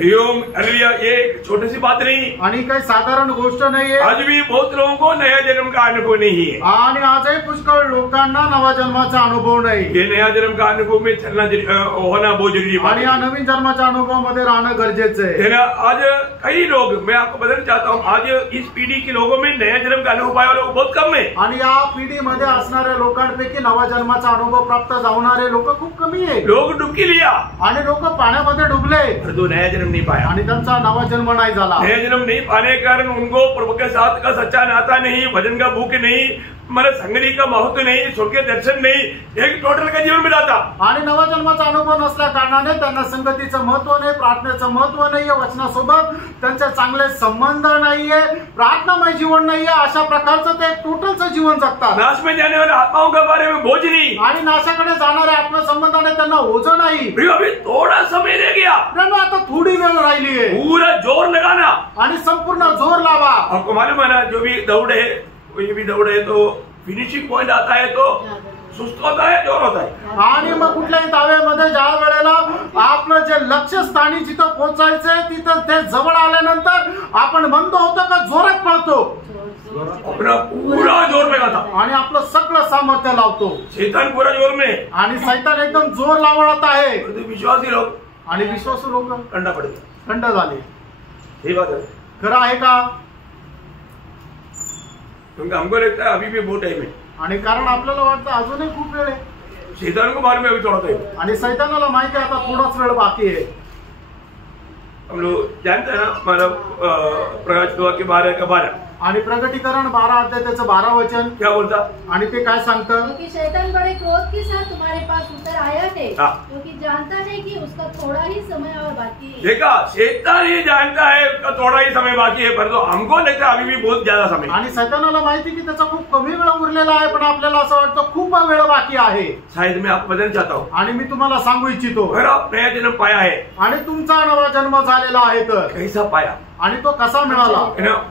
ये एक छोटी सी बात नहीं. आणि काही साधारण गोष्ट नाहीये. आज भी बहुत लोगों को नया जन्म का अनुभव नहीं है. आणि आजही पुष्कळ लोकांना नवा जन्माचा अनुभव नाही. ये नया जन्म का अनुभव में चलना होना बहुत जरूरी बात. आणि या नवीन जन्माच्या अनुभवामध्ये राहणं गरजेचं आहे. आज कई लोग, मैं आपको बताना चाहता हूँ, आज इस पीढ़ी के लोगों में नया जन्म का अनुभव पाया लोग बहुत कम है. आणि या पिढीमध्ये असणाऱ्या लोकांपैकी नवा जन्माचा अनुभव प्राप्त होणारे लोक खूप कमी आहे. लोग डुबकी लिया आणि लोक पाण्यामध्ये डुबले, परंतु नया जन्म नहीं पाया. आणि त्यांचा नवा जन्म नाही झाला. नया जन्म नहीं पाने के कारण उनको प्रभु के साथ का सच्चा नाता नहीं, भजन का भूख नहीं, मला संगती का महत्व नहीं, स्वर्गीय दर्शन नहीं, एक टोटल का जीवन मिळाला. आणि नवा जन्माचा अनुभव नसल्या कारणाने त्यांना संगतीचं महत्व नाही, प्रार्थनेचं महत्व नाहीये, वचनासोबत त्यांचे चांगले संबंध नाहीये, प्रार्थनामय जीवन नाहीये. अशा प्रकारचं ते टोटलचं जीवन जगतात. नाश में जाने वाले आत्माओं के बारे में बोझ नहीं, आणि नाशाकडे जाणाऱ्या आत्मसंबंधाने त्यांना ओझं नाही. अभी थोड़ा समय रह गया, आता थोडी वेळ राहिली आहे. पूरा जोर लगाना आणि संपूर्ण जोर लावा. आपको मालूम है ना, जो भी दौड़ है, कोई भी दौड़ है तो फिनिशिंग पॉइंट आता है तो सुस्त होता है, जोर होता है. आणि मग कुठल्याही दाव्यामध्ये ज्या वेळेला आपलं जे लक्ष्यस्थानी जिथं पोहोचायचंय तिथं ते जवळ आल्यानंतर आपण मंद होतो का जोरात पळतो. अपना पूरा जोर लगाता आणि आपलं सगळं सामर्थ्य लावतो. शैतान पूरा जोर में, आणि सैतान एकदम जोर लावत आहे. विश्वासी लोग आणि विश्वासू लोक ठंडा पड़े, थंड झाले. हे बात है. खरं आहे का? क्योंकि हमको लगता है अभी भी बहुत टाइम है. आणि कारण आपल्याला वाटतं अजूनही खूप वेळ आहे. शैतान को मालूम है अभी थोड़ा टाइम. आणि सैतानाला माहिती आहे आता थोडाच वेळ बाकी आहे. हम लोग जानते हैं ना, मतलब प्रकाश 12:12 आणि प्रगटीकरण 12 अध्याय त्याचं 12 वचन क्या बोलता. आणि ते काय सांगतं. क्योंकि शैतान बड़े क्रोध के साथ तुम्हारे पास उतर आया है, क्योंकि जानता है कि उसका थोड़ा ही समय और बाकी है. देखा, शैतान ये जानता है उसका थोड़ा ही समय बाकी है, परंतु हमको लगता है अभी भी बहुत ज्यादा समय. आणि सैतानाला माहिती की त्याचा खूप कमी वेळ उरलेला आहे, पण आपल्याला असं वाटतं खूप वेळ बाकी आहे. शायद मैं आपको बताना चाहता हूँ, आणि मी तुम्हाला सांगू इच्छितो, अगर आप नया जन्म पाया है, आणि तुमचा नवा जन्म झालेला आहे तर कैसा पाया, आणि तो कसा मिळाला.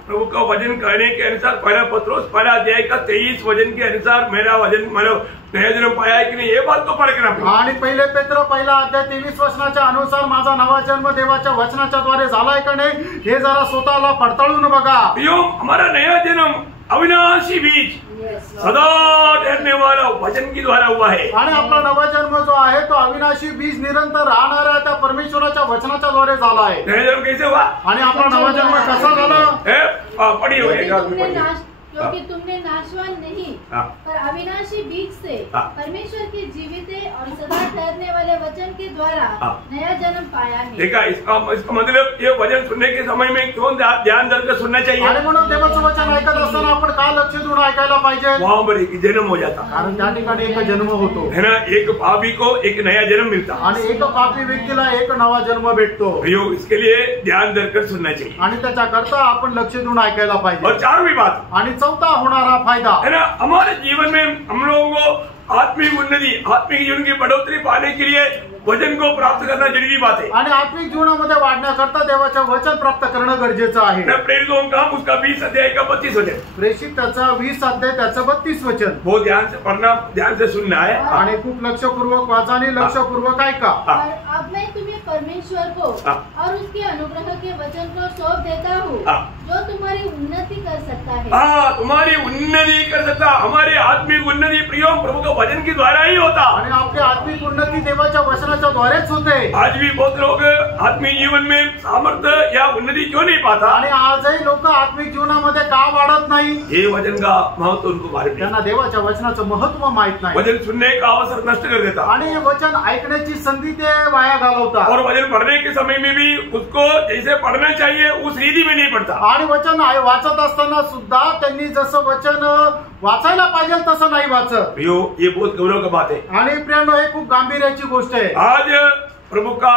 प्रभु का वजन करने के अनुसार 1 पत्रोस 1 अध्याय का 23 वजन के अनुसार मेरा वजन, मतलब नया जन्म पाया है कि नहीं, ये बात तो परखना पड़ेगा. आणि पहिले पेत्र 1 अध्याय 23 वचनाच्या अनुसार माझा नवा जन्म देवाच्या वचनाच्या द्वारे झालाय का नाही हे जरा स्वतःला पडताळून बघा. हमारा नया जन्म अविनाशी बीज सदा ठहरने वाला वचन के द्वारा हुआ है. आणि आपला नवा जन्म जो आहे तो अविनाशी बीज निरंतर राहणाऱ्या त्या परमेश्वराच्या वचनाच्या द्वारे झाला आहे. नया जन्म कैसे हुआ. आणि आपला नवा जन्म कसा झाला. पढ़ी क्योंकि तुमने नाशवान नहीं पर अविनाशी बीज से परमेश्वर के जीवित और सदा ठहरने वाले वचन के द्वारा नया जन्म पाया है. देखा, इसका मतलब ये वचन सुनने के समय में क्यों ध्यान देकर सुनना चाहिए. आणि म्हणून देवाचं वचन ऐकत असताना आपण का लक्ष देऊन ऐकायला पाहिजे. वहाँ पर एक जन्म हो जाता, कारण त्या ठिकाणी एक जन्म होतो है ना. एक पापी को एक नया जन्म मिलता, आणि एक पापी व्यक्तीला एक नवा जन्म भेटतो. इसके लिए ध्यान देकर सुनना चाहिए, आणि त्याच्याकरता आपण लक्ष देऊन ऐकायला पाहिजे. और 4वीं बात, आणि चौथा होणारा फायदा है ना, हमारे जीवन में हम लोगों को आत्मिक उन्नति, आत्मिक जीवन की बढ़ोतरी पाने के लिए वचन को प्राप्त करना जरूरी बात है. आणि आत्मिक जीवनामध्ये वाढण्याकरता देवाचं वचन प्राप्त करणं गरजेचं आहे. प्रेरितों का काम उसका 20 अध्याय का 32 वचन, प्रेषित त्याचा 20 अध्याय त्याचं 32 वचन. वो ध्यान से पढ़ना, ध्यान से सुनना है. आणि खूप लक्षपूर्वक वाचा आणि लक्षपूर्वक ऐका. और अब मैं तुम्हें परमेश्वर को और उसके अनुग्रह के वचन को सौंप देता हूँ, जो तुम्हारी उन्नति कर सकता है. तुम्हारी उन्नति कर सकता. हमारे आत्मिक उन्नति प्रियो प्रभु का वचन के द्वारा ही होता. आणि आपली आत्मिक उन्नती देवाच्या वचनाच्या द्वारेच होते. आज भी बहुत लोग आत्मिक जीवन में सामर्थ्य या उन्नति क्यों नहीं पाता. आणि आजही लोक आत्मिक जीवनामध्ये का वाढत नाही. हे वचन का महत्व उनको मालूम, त्यांना देवाच्या वचनाचं महत्व माहित नाही. वचन सुनने का अवसर नष्ट कर देता, आणि हे वचन ऐकण्याची संधी ते वाया घालवतात. और वचन पढ़ने के समय में भी उसको जैसे पढ़ना चाहिए उस रीति में नहीं पढ़ता. आणि वचन वाचत असताना सुद्धा त्यांनी जसं वचन वाचायला पाहिजे तसं नाही वाचत. ये बहुत गौरव की बात है. आणि प्रियांनो, हे खूप गांभीर्याची गोष्ट आहे. आज प्रभु का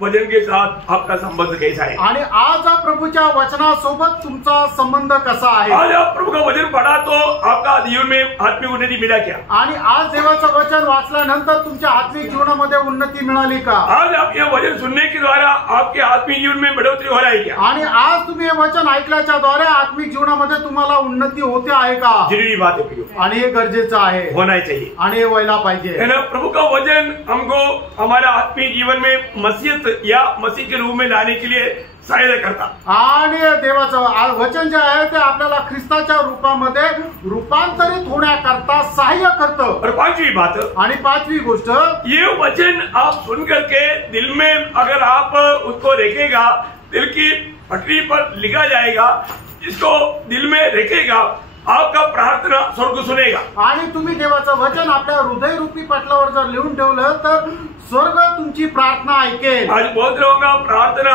वचन के साथ आपका संबंध कैसा है. आणि आज प्रभूच्या वचनासोबत तुमचा संबंध कसा आहे. आज आप प्रभु का वचन पढ़ा तो आपका जीवन में आत्मिक उन्नति मिला क्या. आणि आज देवाचं वचन वाचल्यानंतर तुमच्या आत्मिक जीवनामध्ये उन्नती मिळाली का. आज आपके वचन सुनने के द्वारा आपके आत्मिक जीवन में बढ़ोतरी हो रहा है क्या. आणि आज तुम्ही हे वचन ऐकल्याच्या द्वारे आत्मिक जीवनामध्ये तुम्हाला उन्नती होते आहे का. जरूरी बात है प्रियो, आणि हे गरजेचं आहे, होना चाहिए, आणि हे व्हायला पाहिजे. है ना. प्रभु का वचन हमको हमारा आत्मिक जीवन में मसीहत या मसीह के रूप में लाने के लिए सहायता करता. आणि देवाचं वचन जे आहे ते आपल्याला ख्रिस्ताच्या रूपामध्ये रूपांतरित होण्याकरता सहाय्य करतं. और 5वीं बात, आणि 5वी गोष्ट, ये वचन आप सुन करके दिल में अगर आप उसको रखेगा, दिल की पटरी पर लिखा जाएगा, इसको दिल में रखेगा, आपका प्रार्थना स्वर्ग सुनेगा. आणि तुम्ही देवाचं वचन आपल्या हृदय रूपी पटलावर जर लिहून ठेवलं तर स्वर्ग तुमची प्रार्थना ऐकेल. आज बहुत लोगों का प्रार्थना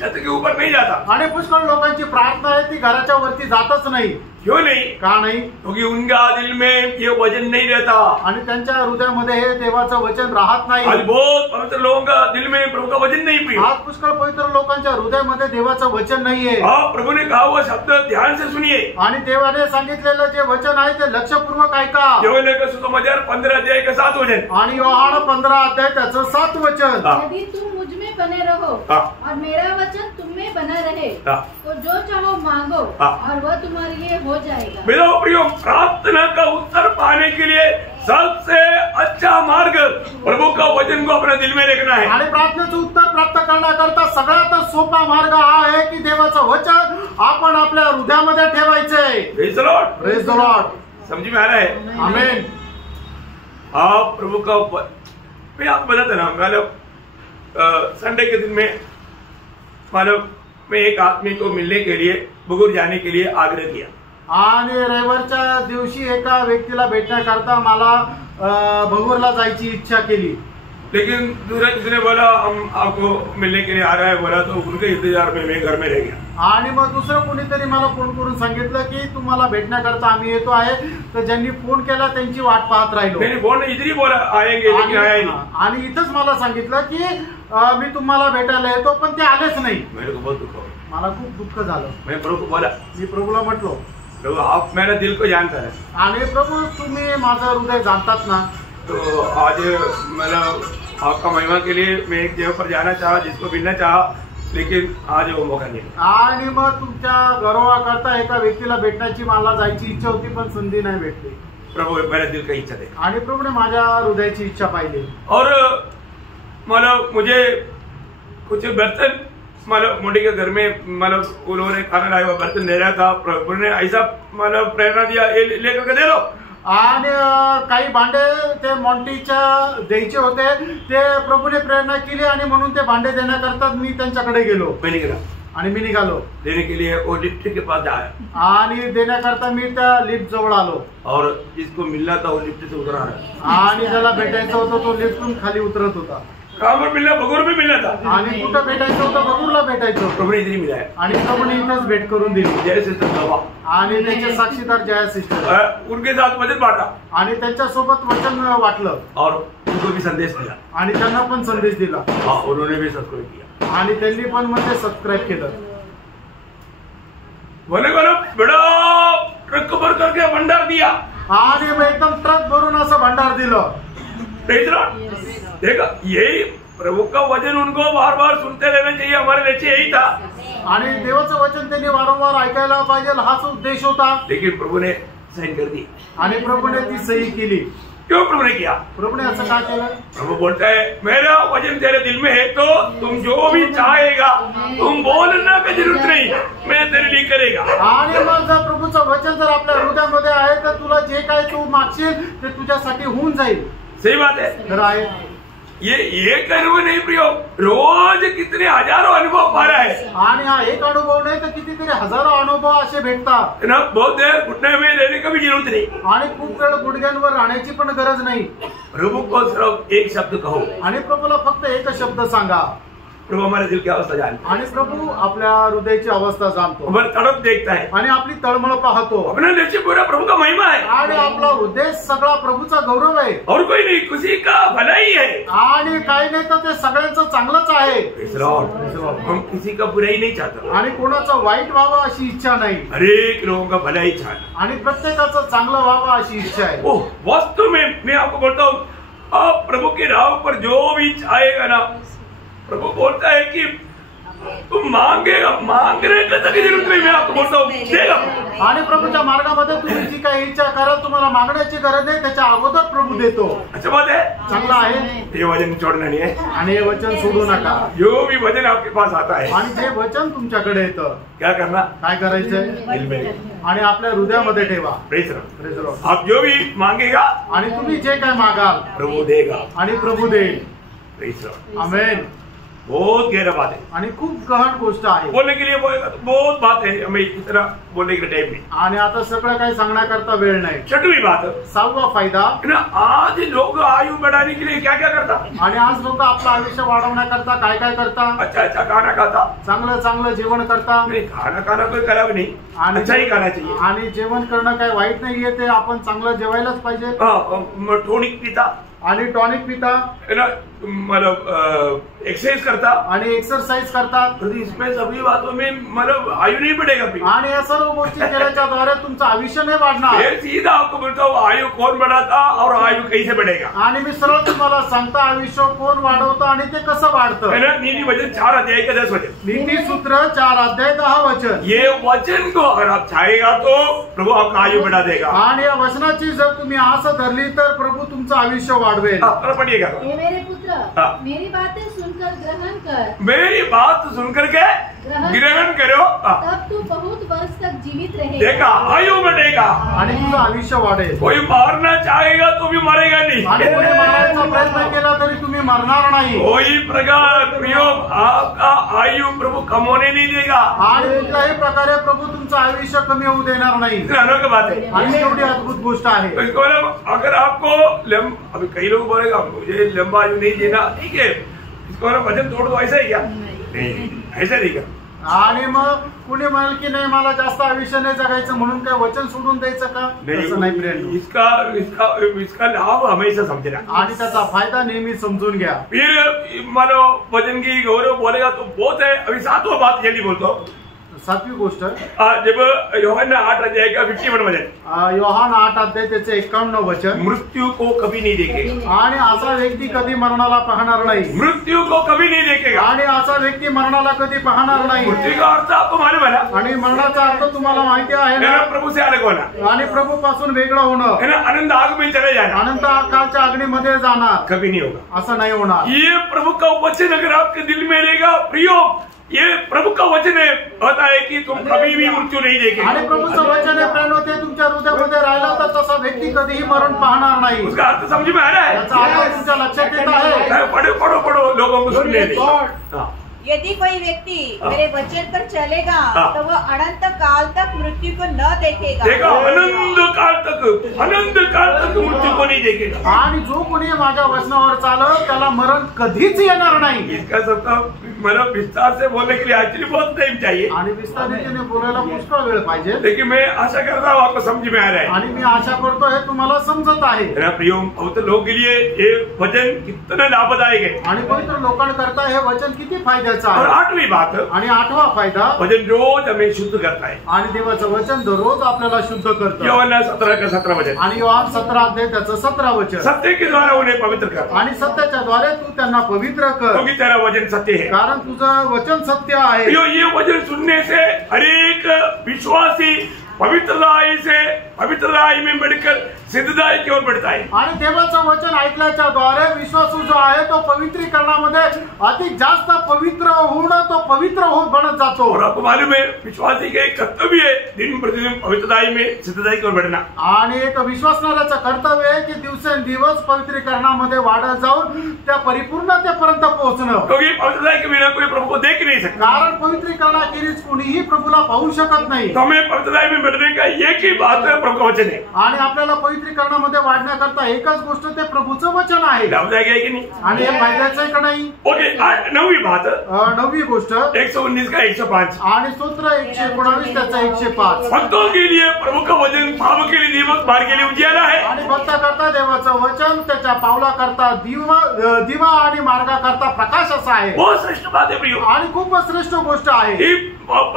छत के ऊपर नहीं जाता। आणि पुष्कळ लोकांची प्रार्थना आहे ती घराच्या वरती जातच नाही। क्यों नहीं? का नाही? क्योंकि उनका दिल में ये वचन नहीं रहता आणि त्यांच्या हृदयामध्ये हे देवाचं वचन राहत नाही। आज बहुत पवित्र लोगों का दिल में प्रभु का वचन नहीं प्रिय। आज पुष्कळ पवित्र लोकांच्या हृदयामध्ये देवाचं वचन नाहीये। आप प्रभु ने कहा हुआ शब्द ध्यान से सुनिए। आणि देवाने सांगितलेलं जे वचन आहे ते लक्षपूर्वक ऐका। యోహన్న का सुसमाचार 15 अध्याय का 7 वचन। आणि योहान 15 अध्याय त्याचं 7 वचन। यदि तुम मुझ में बने रहो और मेरा वचन तुम में बना रहे तो जो चाहो मांगो और वह तुम्हारे लिए हो जाएगा। मेरा प्रियो, प्रार्थना का उत्तर पाने के लिए सबसे अच्छा मार्ग प्रभु का वचन को अपने दिल में रखना है। आणि प्रार्थनेचं उत्तर प्राप्त करण्याकरता सगळ्यात सोपा मार्ग हा आहे की देवाचं वचन आपण आपल्या हृदयामध्ये ठेवायचंय। Praise the Lord, praise the Lord. समझ में आ रहा है? आमीन। आप प्रभु का मैं आपको बताता ना, मतलब संडे के दिन में मतलब मैं एक आदमी को मिलने के लिए बगूर जाने के लिए आग्रह किया। आणि रविवारच्या दिवशी एका व्यक्तीला भेटण्याकरता मला भगूरला जायची इच्छा केली। लेकिन दूसरा किसी ने बोला हम आपको मिलने के लिए आ रहा है, बोला तो उनके इंतजार में मैं घर में रह गया। आणि मग दुसरं कोणीतरी मला फोन करून सांगितलं की तुम्हाला भेटण्याकरता आम्ही येतो आहे। तर ज्यांनी फोन केला त्यांची वाट पाहत राहिलो। मैंने फोन इधर ही बोला आएंगे, लेकिन आया ही नहीं। आणि इथंच मला सांगितलं की मी तुम्हाला भेटायला येतो, पण ते आलेच नाही। मेरे को बहुत दुख हुआ, मला खूप दुःख झालं। मैं प्रभु को बोला, मी प्रभूला म्हटलो, प्रभु आप मेरा दिल को जानता है आणि प्रभू तुम्ही माझं हृदय जाणतात ना। तो आज मतलब आपका महिमा के लिए मैं एक जगह पर जाना चाहा, जिसको मिलना चाहा, लेकिन आज वो मौका नहीं। आणि मग तुमच्या गौरवाकरता एका व्यक्तीला भेटण्याची मला जायची इच्छा होती, पण संधी नाही भेटली। प्रभु मेरा दिल का इच्छा देखा आणि प्रभूने माझ्या हृदयाची इच्छा पाहिली। और मतलब मुझे कुछ बर्तन मतलब मोदी के घर में मतलब उन्होंने खाना लाया हुआ बर्तन दे रहा था। प्रभु ने ऐसा मतलब प्रेरणा दिया, ये लेकर के दे दो। आणि काही भांडे ते मॉन्टीच्या द्यायचे होते, ते प्रभूने प्रेरणा केली आणि म्हणून ते भांडे देण्याकरता मी त्यांच्याकडे गेलो। मैं निकला आणि मी निघालो देने के लिए, वो लिफ्ट के पास आया आणि देण्याकरता मी त्या लिफ्ट जवळ आलो। और जिसको मिलना था वो लिफ्ट से उतर रहा है आणि ज्याला भेटायचं होतं तो लिफ्टून खाली उतरत होता। कहाँ पर मिलना? बगूर में मिलना था। आणि कुठं भेटायचं होतं? बगूरला भेटायचं होतं। प्रभु ने इधर ही मिला है। आणि प्रभूने इथंच भेट करून दिली। जय सिस्टर बाबा आणि त्याचे साक्षीदार जया सिस्टर, उनके साथ वचन बांटा आणि त्यांच्यासोबत वचन वाटलं और उनको भी संदेश दिया। आणि त्यांना पण संदेश दिला। हाँ, उन्होंने भी सब्सक्राइब किया आणि त्यांनी पण म्हणजे सबस्क्राईब केलं। बोले को ना बड़ा ट्रक भर करके भंडार दिया आणि मग एकदम ट्रक भरून असं भंडार दिलं। देखा, यही प्रभु का वचन उनको बार बार सुनते रहना चाहिए, हमारे लक्ष्य यही था। आणि देवाचं वचन त्यांनी वारंवार ऐकायला पाहिजे, हाच उद्देश होता। लेकिन प्रभु ने साइन कर दी। आणि प्रभूने ती सही केली। क्यों प्रभु ने किया? प्रभूने असं का केलं? प्रभु बोलता है मेरा वचन तेरे दिल में है तो तुम जो भी चाहेगा तुम बोलना की जरूरत नहीं, मैं तेरे लिए करेगा। आणि मग जर प्रभूचं वचन जर आपल्या हृदयामध्ये आहे तर तुला जे काय तू मागशील ते तुझ्यासाठी होऊन जाईल। सही बात है। तर आहे ये एक अनुभव नहीं प्रियो, रोज कितने हजारों अनुभव पा रहा है। आणि हा एक अनुभव नाही तर कितीतरी हजारो अनुभव असे भेटतात ना। बहुत देर घुटने में रहने का भी जरूरत नहीं, आणि खूप वेळ गुडघ्यांवर राहण्याची पण गरज नाही। प्रभु को सिर्फ एक शब्द कहो आणि प्रभूला फक्त एक शब्द सांगा। प्रभु हमारे दिल की अवस्था जानता है, आणि प्रभू आपल्या हृदयाची अवस्था जाणतो, हमारी तड़प देखता है, आणि आपली तळमळ पाहतो। अपना लक्ष्य पूरा प्रभु का महिमा है आणि आपला उद्देश सगळा प्रभूचा गौरव आहे। और कोई नहीं, किसी का भलाई है। आणि काही नाही तर ते सगळ्यांचं चांगलंच आहे। Praise the Lord। हम किसी का बुराई नहीं चाहता, आणि कोणाचं वाईट व्हावं अशी इच्छा नाही, हर एक लोगों का भलाई चाहना। आणि प्रत्येकाचं चांगलं व्हावं अशी इच्छा आहे। ओह, वास्तव में मैं आपको बोलता हूँ, आप प्रभु के राह पर जो भी चाहेगा ना, प्रभु बोलता है कि तुम मांगेगा, मांगने का तक जरूरत नहीं, मैं आपको बोलता हूँ देगा। आणि प्रभूच्या मार्गामध्ये तुम्ही जी काही इच्छा कराल तुम्हाला मागण्याची गरज नाही, त्याच्या अगोदर प्रभू देतो। अच्छा बात है, चांगला आहे। ये वचन छोड़ना नहीं है, आणि हे वचन सोडू नका। जो भी वचन आपके पास आता है, आणि जे वचन तुमच्याकडे येतं क्या करना? काय करायचंय? दिल में आणि आपल्या हृदयामध्ये ठेवा। Praise the Praise the Lord। आप जो भी मांगेगा आणि तुम्ही जे काय मागाल प्रभु देगा। आणि प्रभू देईल। प्रेज द आमेन। बहुत गहरा बात है आणि खूप गहन गोष्ट आहे. बोलने के लिए बोलेगा तो बहुत बात है, हमें इतना बोलने के टाइम नहीं. आणि आता सगळं काही सांगण्याकरता वेळ नाही. छठवीं बात, 6वा फायदा, आज लोग आयु बढ़ाने के लिए क्या क्या करता. आणि आज लोक आपलं आयुष्य वाढवण्याकरता काय काय करता. अच्छा अच्छा खाना खाता, चांगलं चांगलं जेवण करता. नहीं खाना खाना कोई खराब नहीं, अच्छा ही खाना चाहिए. आणि जेवण करणं काही वाईट नाहीये, ते आपण चांगलं जेवायलाच पाहिजे. टॉनिक पिता आणि टॉनिक पिता, मतलब एक्सरसाइज करता आणि एक्सरसाइज करतात. तो इसमें सभी बातों में मतलब आयु नहीं बढ़ेगा. आणि या सर्व गोष्टी केल्याच्या द्वारे तुमचं आयुष्य नाही वाढणार. ये सीधा आपको बोलता हूँ, आयु कौन बढ़ाता और आयु कैसे बढ़ेगा. आणि मी सरळ तुम्हाला सांगता आयुष्य कोण वाढवतं आणि ते कसं वाढतं. नीति वचन 4 अध्याय का 10 वचन. नीति सूत्र 4 अध्याय 10 वचन. ये वचन को अगर आप चाहेगा तो प्रभु आपका आयु बढ़ा देगा. आणि या वचनाची जर तुम्ही आस धरली तर प्रभु तुमचं आयुष्य वाढवेल. पढ़िएगा. हे मेरे पुत्र, मेरी बातें सुनकर ग्रहण कर. मेरी बात सुनकर के ग्रहण करो, तब तू बहुत वर्ष तक जीवित रहेगा. देखा आयु बढ़ेगा आणि तुझं आयुष्य वाढेल. कोई मारना चाहेगा तो भी मरेगा नहीं. आणि कोणी मारण्याचा प्रयत्न केला तरी तुम्ही मरणार नाही. कोई प्रकार प्रयोग आपका आयु प्रभु कम होने नहीं देगा. आणि कुठल्याही प्रकारे प्रभु तुमचं आयुष्य कमी होऊ देणार नाही. अनोखी बात है आणि एवढी अद्भुत गोष्ट आहे. अगर आपको अभी कई लोग बोलेगा मुझे लंबा आयु नहीं देना, ठीक है, इसको वजन तोड़ दो, ऐसा है क्या. नहीं, ऐसा नहीं का. आणि मग कुणी म्हणाल की नाही मला जास्त आयुष्य नाही जगायचं म्हणून काय वचन सोडून द्यायचं का. तसं नाही फ्रेंड. इसका लाभ हमेशा समझना आणि त्याचा फायदा नेहमी समजून घ्या. फिर मानो वचन की गौरव बोलेगा तो बहुत है. अभी 7वां बात जल्दी बोलता हूँ. 7वी गोष्ट, जब यूहन्ना 8 अध्याय का 51 वचन. योहान 8 अध्याय त्याचे 51 वचन. मृत्यु को कभी नहीं देखेगा. आणि असा व्यक्ती कधी मरणाला पाहणार नाही. मृत्यु को कभी नहीं देखेगा. आणि असा व्यक्ती मरणाला कधी पाहणार नाही. मृत्यु का अर्थ आपको मालूम है ना. आणि मरणाचा अर्थ तुम्हाला माहिती आहे ना. प्रभु से अलग होना. आणि प्रभू पासून वेगळं होणं. अनंत आग में चले जाना. अनंत कालच्या अग्नीमध्ये जाणार. कभी नहीं होगा. असं नाही होणार. ये प्रभु का वचन अगर आपके दिल में रहेगा प्रियो, ये प्रभु का वचन है, कहता है कि तुम कभी भी मृत्यू नहीं देखेगे. आणि प्रभूचं वचन आहे प्रेम होते तुमच्या हृदयामध्ये राहिला तर तसा व्यक्ती कधीही मरण पाहणार नाही. उसका अर्थ समझ में आ रहा है. याचा अर्थ तुमच्या लक्षात येत आहे. पढ़ो लोगों को सुनने दे. यदि कोई व्यक्ति मेरे वचन पर चलेगा तो वह अनंत काल तक मृत्यु को न देखेगा. देखो अनंत काल तक मृत्यू को नहीं देखेगा. आणि जो कोणी माझ्या वचनावर चालत त्याला मरण कधीच येणार नाही. इसका सब मतलब विस्तार से बोलने के लिए एक्चुअली बहुत टाइम चाहिए. आणि विस्तारितपणे बोलायला पुष्कळ वेळ पाहिजे. लेकिन मैं आशा करता हूँ आपको समझ में आ रहा है. आणि मी आशा करतो हे तुम्हाला समजत आहे. प्रियो बहुत लोगों के लिए ये वचन कितना लाभदायक है. आणि पवित्र लोकांकरता हे वचन किती फायद्याचं और आहे. 8वीं बात, आणि 8वा फायदा, वचन रोज हमें शुद्ध करता है. आणि देवाचं वचन दररोज आपल्याला शुद्ध करतं. यूहन्ना 17 का 17 वचन. आणि योहान 17 अध्याय त्याचं 17 वचन. सत्य के द्वारा उन्हें पवित्र कर. आणि सत्याच्या द्वारे तू त्यांना पवित्र कर, क्योंकि तेरा वचन सत्य है. कारण तुझं वचन सत्य आहे. ये वचन सुनने से हर एक विश्वासी पवित्रताई में बढ़कर सिद्धताई की ओर बढ़ता है. आणि देवाचं वचन ऐकल्याच्या द्वारे विश्वासू जो आहे तो पवित्रीकरणामध्ये अधिक जास्त पवित्र होऊन तो पवित्र होत बनत जातो. और आपको मालूम है विश्वासी के एक कर्तव्य है दिन प्रतिदिन पवित्रताई में सिद्धताई की ओर बढ़ना. आणि एक विश्वासणाऱ्याचं कर्तव्य आहे की दिवसेंदिवस पवित्रीकरणामध्ये वाढत जाऊन त्या परिपूर्णतेपर्यंत पोहोचणं. क्योंकि पवित्रताई के बिना कोई प्रभु को देख नहीं सकता. कारण पवित्रीकरणाखेरीज कोणीही प्रभूला पाहू शकत नाही. तो हमें पवित्रताई में बढ़ने का एक ही बात है, प्रभु का वचन है. आणि आपल्याला पवित्रीकरणामध्ये वाढण्याकरता एकच गोष्ट ते प्रभूचं वचन आहे. लाभदायक है की नहीं. आणि हे फायद्याचं आहे का नाही. ओके 9वीं बात, 9वी गोष्ट 119 का 105. आणि स्तोत्र 119 त्याचा 105. भक्तों के लिए प्रभु का वचन पाप के लिए दीपक, मार्ग के लिए उजियारा है. आणि भक्ता करता देवाचं वचन त्याच्या पावला करता दिवा आणि मार्गा करता प्रकाश असा आहे. बहुत श्रेष्ठ बात है प्रियो. आणि खूप श्रेष्ठ गोष्ट आहे. पाप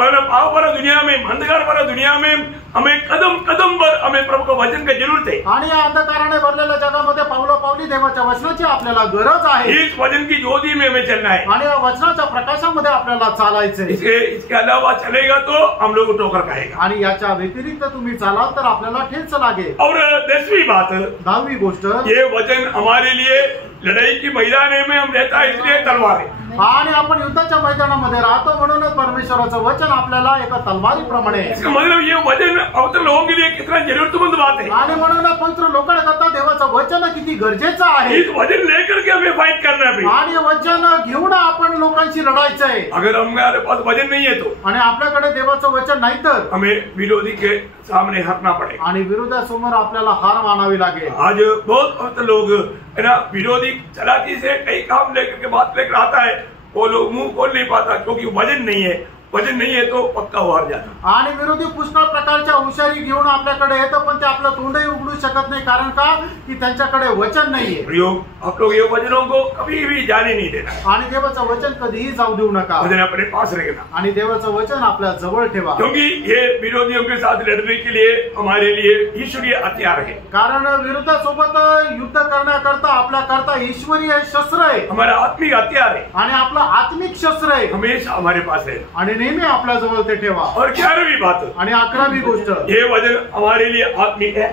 भरा दुनिया में, अंधकार भरा दुनिया में हमें कदम कदम पर हमें प्रभु का वचन की जरूरत है. आणि या अंधकाराने भरलेल्या जगामध्ये पावली देवाच्या वचनाची आपल्याला गरज आहे. इस वचन की ज्योति में हमें चलना है. आणि या वचनाच्या प्रकाशामध्ये आपल्याला चालायचं. इसके अलावा चलेगा तो हम लोग ठोकर खाएगा. आणि याच्या व्यतिरिक्त तुम्ही चालाल तर आपल्याला ठेच लागेल. और 10वीं बात, 10वी गोष्ट, ये वचन हमारे लिए लड़ाई की मैदान में हम रहता है इसलिए तलवार है. आणि आपण युद्धाच्या मैदानामध्ये राहतो, म्हणूनच परमेश्वराचं वचन आपल्याला एका तलवारीप्रमाणे मतलब ये वचन पवित्र लोगों के लिए कितना जरूरतमंद बात है। आणि म्हणून पवित्र लोकांकरता देवाचं वचन किती गरजेचं आहे। इस वचन लेकर के हमें फाइट करना है आणि वचन घेऊन आपण लोकांशी लढायचं आहे। अगर हमारे पास वचन नहीं है तो आणि आपल्याकडे देवाचं वचन नाही तर हमें विरोधी के सामने हारना पड़ेगा आणि विरोधासमोर आपल्याला हार मानावी लागेल। आज बहुत लोग है ना विरोधी चलाकी से कई काम लेकर के बात लेकर आता है, वो लोग मुंह खोल नहीं पाता क्योंकि वजन नहीं है। वजन नहीं है तो पक्का हार जाता। आणि विरोधी पुष्कळ प्रकारच्या हुशारी घेऊन आपल्याकडे येतं, पण ते आपलं तोंडही उघडू शकत नाही, कारण का की त्यांच्याकडे वचन नाहीये। प्रयोग आप लोग ये वचनों को कभी भी जाने नहीं देना आणि देवाचं वचन कधीही जाऊ देऊ नका। वचन अपने पास रखना आणि देवाचं वचन आपल्या जवळ ठेवा, क्योंकि ये विरोधियों के साथ लड़ने के लिए हमारे लिए ईश्वरीय हथियार है। कारण विरोधासोबत युद्ध करण्याकरता आपल्याकरता ईश्वरीय शस्त्र आहे, हमारा आत्मिक हथियार है आणि आपलं आत्मिक शस्त्र आहे, हमेशा हमारे पास है। आणि नेहमी आपल्या जवळ ते ठेवा। और 11वीं बात आणि 11वी गोष्ट, ये वचन हमारे लिए आत्मिक है।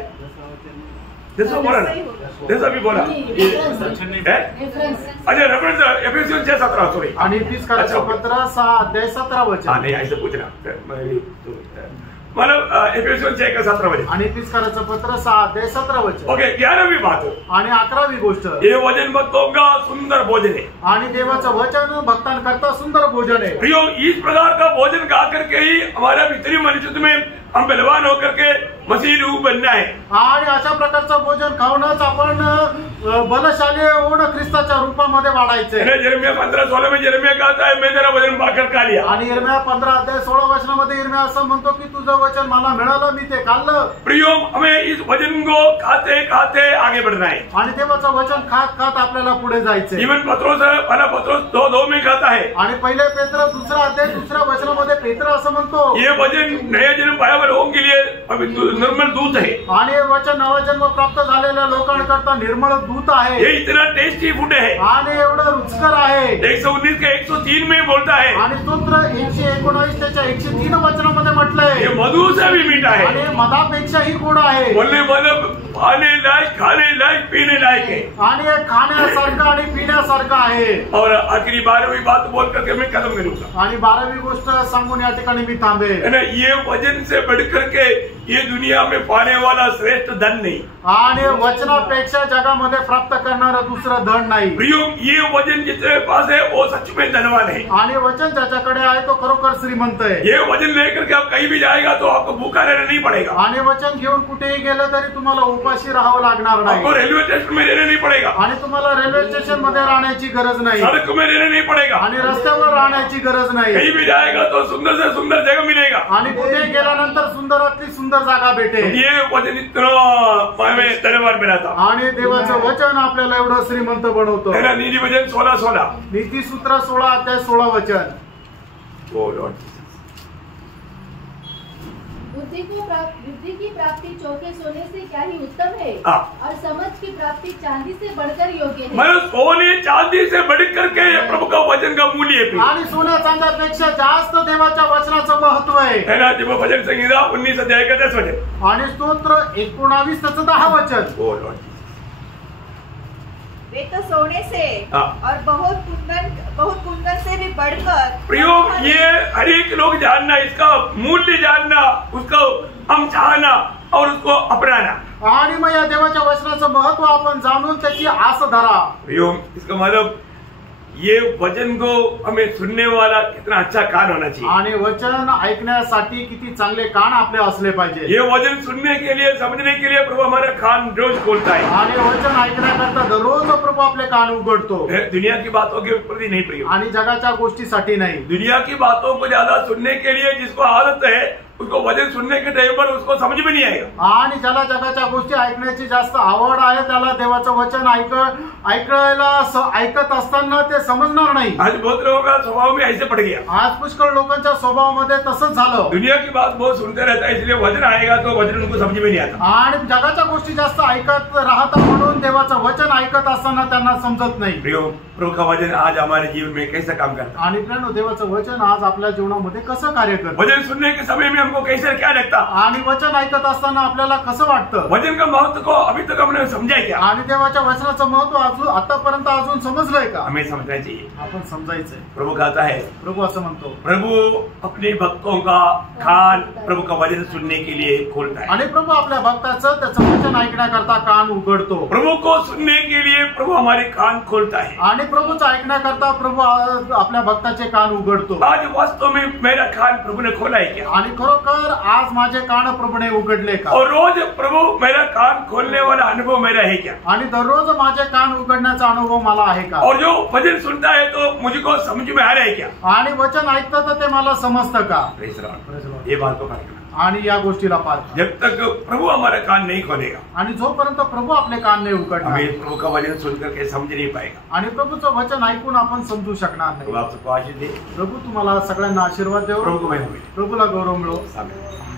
जैसा बोला ना, जैसा भी बोला अच्छा रेफरेंस एफेसियंस 6:17 सॉरी आणि इफिसियन्सचं पत्र 6:17 वचन। नहीं ऐसे पूछना मतलब एफेसियंस 6:17 आणि इफिसियन्सचं पत्र 6:17 वचन। ओके 11वीं बात आणि 11वी गोष्ट, ये वचन भक्तों का सुंदर भोजन है। आणि देवाचं वचन भक्तांकरता सुंदर भोजन आहे। प्रियो इस प्रकार का भोजन खा करके ही हमारा भीतरी मनुष्य में हम बलवान होकर के मसीह रूप बनना है। आणि अशा प्रकारचं भोजन खाऊनच आपण बलशाली होऊन ख्रिस्ताच्या रूपामध्ये वाढायचे। यिर्मयाह 15:16 में यिर्मयाह कहता है मैं तेरा वचन पाकर खा लिया। आणि यिर्मयाह 15:16 वचनामध्ये यिर्मयाह असं म्हणतो की तुझं वचन मला मिळालं, मी ते खाल्लं। प्रियो हमें इस वचन को खाते खाते आगे बढ़ना है। आणि देवाचं वचन खात खात आपल्याला पुढे जायचंय। इवन पत्रोस 2:2 में कहता है, आणि पहिले पेत्र 2:2 वचनामध्ये पेत्र असं म्हणतो, ये वचन नया जन्म पाया लोगों के लिए निर्मल दूत है। आणि हे वचन नवजन्म प्राप्त झालेल्या लोकांकरता निर्मळ दूत आहे। ये इतना टेस्टी फूड है आणि एवढं रुचकर आहे। 119 के 103 में बोलता है, आणि स्तोत्र 119 त्याच्या 103 वचनामध्ये म्हटलंय, ये मधु से भी मीठा है आणि मधापेक्षाही गोड आहे। बोलने मतलब खाने लायक, खाने लायक, पीने लायक है। आणि हे खाण्यासारखं आणि पिण्यासारखं आहे। और आखिरी 12वीं बात बोल करके मैं खत्म करूंगा। आणि 12वी गोष्ट सांगून या ठिकाणी मी थांबे। ये वचन से बढ़कर के ये दुनिया में पाने वाला श्रेष्ठ धन नहीं। आणि वचनापेक्षा जगामध्ये प्राप्त करणारं दुसरं धन नाही। प्रियो ये वचन जिसके पास है वो सच में धनवान है। आणि वचन ज्याच्याकडे आहे तो खरोखर श्रीमंत आहे। ये वचन लेकर के आप कहीं भी जाएगा तो आपको भूखा रहना नहीं पड़ेगा। आणि वचन घेऊन कुठेही गेलं तरी तुम्हाला उपाशी राहावं लागणार नाही। आपको रेलवे स्टेशन में रहना नहीं पड़ेगा। आणि तुम्हाला रेल्वे स्टेशन मध्ये राहण्याची गरज नाही। सड़क में रहना नहीं पड़ेगा। आणि रस्त्यावर राहण्याची गरज नाही। कहीं भी जाएगा तो सुंदर से सुंदर जगह मिलेगा। आणि कुठे गेल्यानंतर सुंदरातली सुंदर जागा भेटेल। ये वचन इतना हमें धन्यवाद बनाता। आणि देवाचं वचन आपल्याला एवढं श्रीमंत बनवतो। है ना, नीति वचन 16:16 नीतिसूत्र 16:16 वचन। बुद्धि की प्राप्ति चौके सोने से क्या ही उत्तम है, और समझ की प्राप्ति चांदी से बढ़कर योग्य है। मतलब सोने चांदी से बढ़ करके प्रभु का वचन का मूल्य है। आणि सोन्या चांद्यापेक्षा जास्त देवाच्या वचनाचं महत्व आहे ना। जब भजन संहिता 19 अध्याय का 10 वचन आणि स्तोत्र 19:10 वचन। वे तो सोने से और बहुत कुंदन से भी बढ़कर। प्रियो ये हर एक लोग जानना, इसका मूल्य जानना, उसको हम चाहना और उसको अपनाना। आणि मग या देवाच्या वचनाचं महत्व आपण जाणून त्याची आस धरा। प्रियो इसका मतलब ये वचन को हमें सुनने वाला कितना अच्छा कान होना चाहिए। आणि वचन ऐकण्यासाठी किती चांगले कान आपले असले पाहिजे। ये वचन सुनने के लिए, समझने के लिए प्रभु हमारा कान रोज खोलता है। आणि वचन ऐकण्याकरता दररोज प्रभु आपले कान उघडतो। दुनिया की बातों के प्रति नहीं प्रिय, आणि जगाच्या गोष्टीसाठी नाही। दुनिया की बातों को ज्यादा सुनने के लिए जिसको आदत है उसको वचन सुनने के टाइम पर उसको समझ में नहीं आएगा। आणि ज्याला जगाच्या गोष्टी ऐकण्याची जास्त आवड आहे त्याला देवाचं वचन ऐकत असताना ते समजणार नाही। आज बहुत लोगों का स्वभाव में ऐसे पड़ गया। आज पुष्कळ लोकांच्या स्वभावामध्ये तसंच झालं। दुनिया की बात बहुत सुनते रहता है, इसलिए वचन आएगा तो वचन उनको समझ में नहीं आता। आणि जगाच्या गोष्टी जास्त ऐकत राहतात म्हणून देवाचं वचन ऐकत असताना त्यांना समजत नाही। प्रियो प्रभु का वचन आज हमारे जीवन में कैसा काम करता है। आणि प्रियो देवाचं वचन आज आपल्या जीवनामध्ये कसं कार्य करतं। वचन सुनने के समय में हमको कैसे क्या लगता? आणि वचन ऐकत असताना आपल्याला कसं वाटतं? वचन का महत्व को अभी तक हमने समझा है क्या? आणि देवाच्या वचनाचं महत्व अजून आतापर्यंत अजून समजलंय का? हमें समझना चाहिए. आपण समजायचंय. प्रभु कहता है, प्रभू असं म्हणतो, प्रभु अपने भक्तों का कान प्रभु का वचन सुनने के लिए खोलता है. आणि प्रभू आपल्या भक्ताचं त्याचं वचन ऐकण्याकरता कान उघडतो. प्रभु को सुनने के लिए प्रभु हमारे कान खोलता है. आणि प्रभूचं ऐकण्याकरता प्रभू आपल्या भक्ताचे कान उघडतो. आज वास्तव में मेरा कान प्रभु ने खोला है क्या? आणि खरोखर आज माझे कान प्रभूने उघडले का? और रोज प्रभु मेरा कान खोलने वाला अनुभव मेरा है क्या? आणि दररोज माझे कान उघडण्याचा अनुभव मला आहे का? और जो वचन सुनता है तो मुझको समझ में आ रहा है क्या? आणि वचन ऐकतं तर ते मला समजतं का? ये बात को पार. आणि या गोष्टीला पार. जब तक प्रभु हमारा कान नहीं खोलेगा, आणि जोपर्यंत प्रभू आपले कान नाही उघडणार, हमें प्रभु का वचन सुनकर के समझ नहीं पाएगा. आणि प्रभूचं वचन ऐकून आपण समजू शकणार नाही. तो आप सबको आशीष दे. प्रभू तुम्हाला सगळ्यांना आशीर्वाद देव. प्रभु को महिमा मिले. प्रभूला गौरव मिळो. आमीन.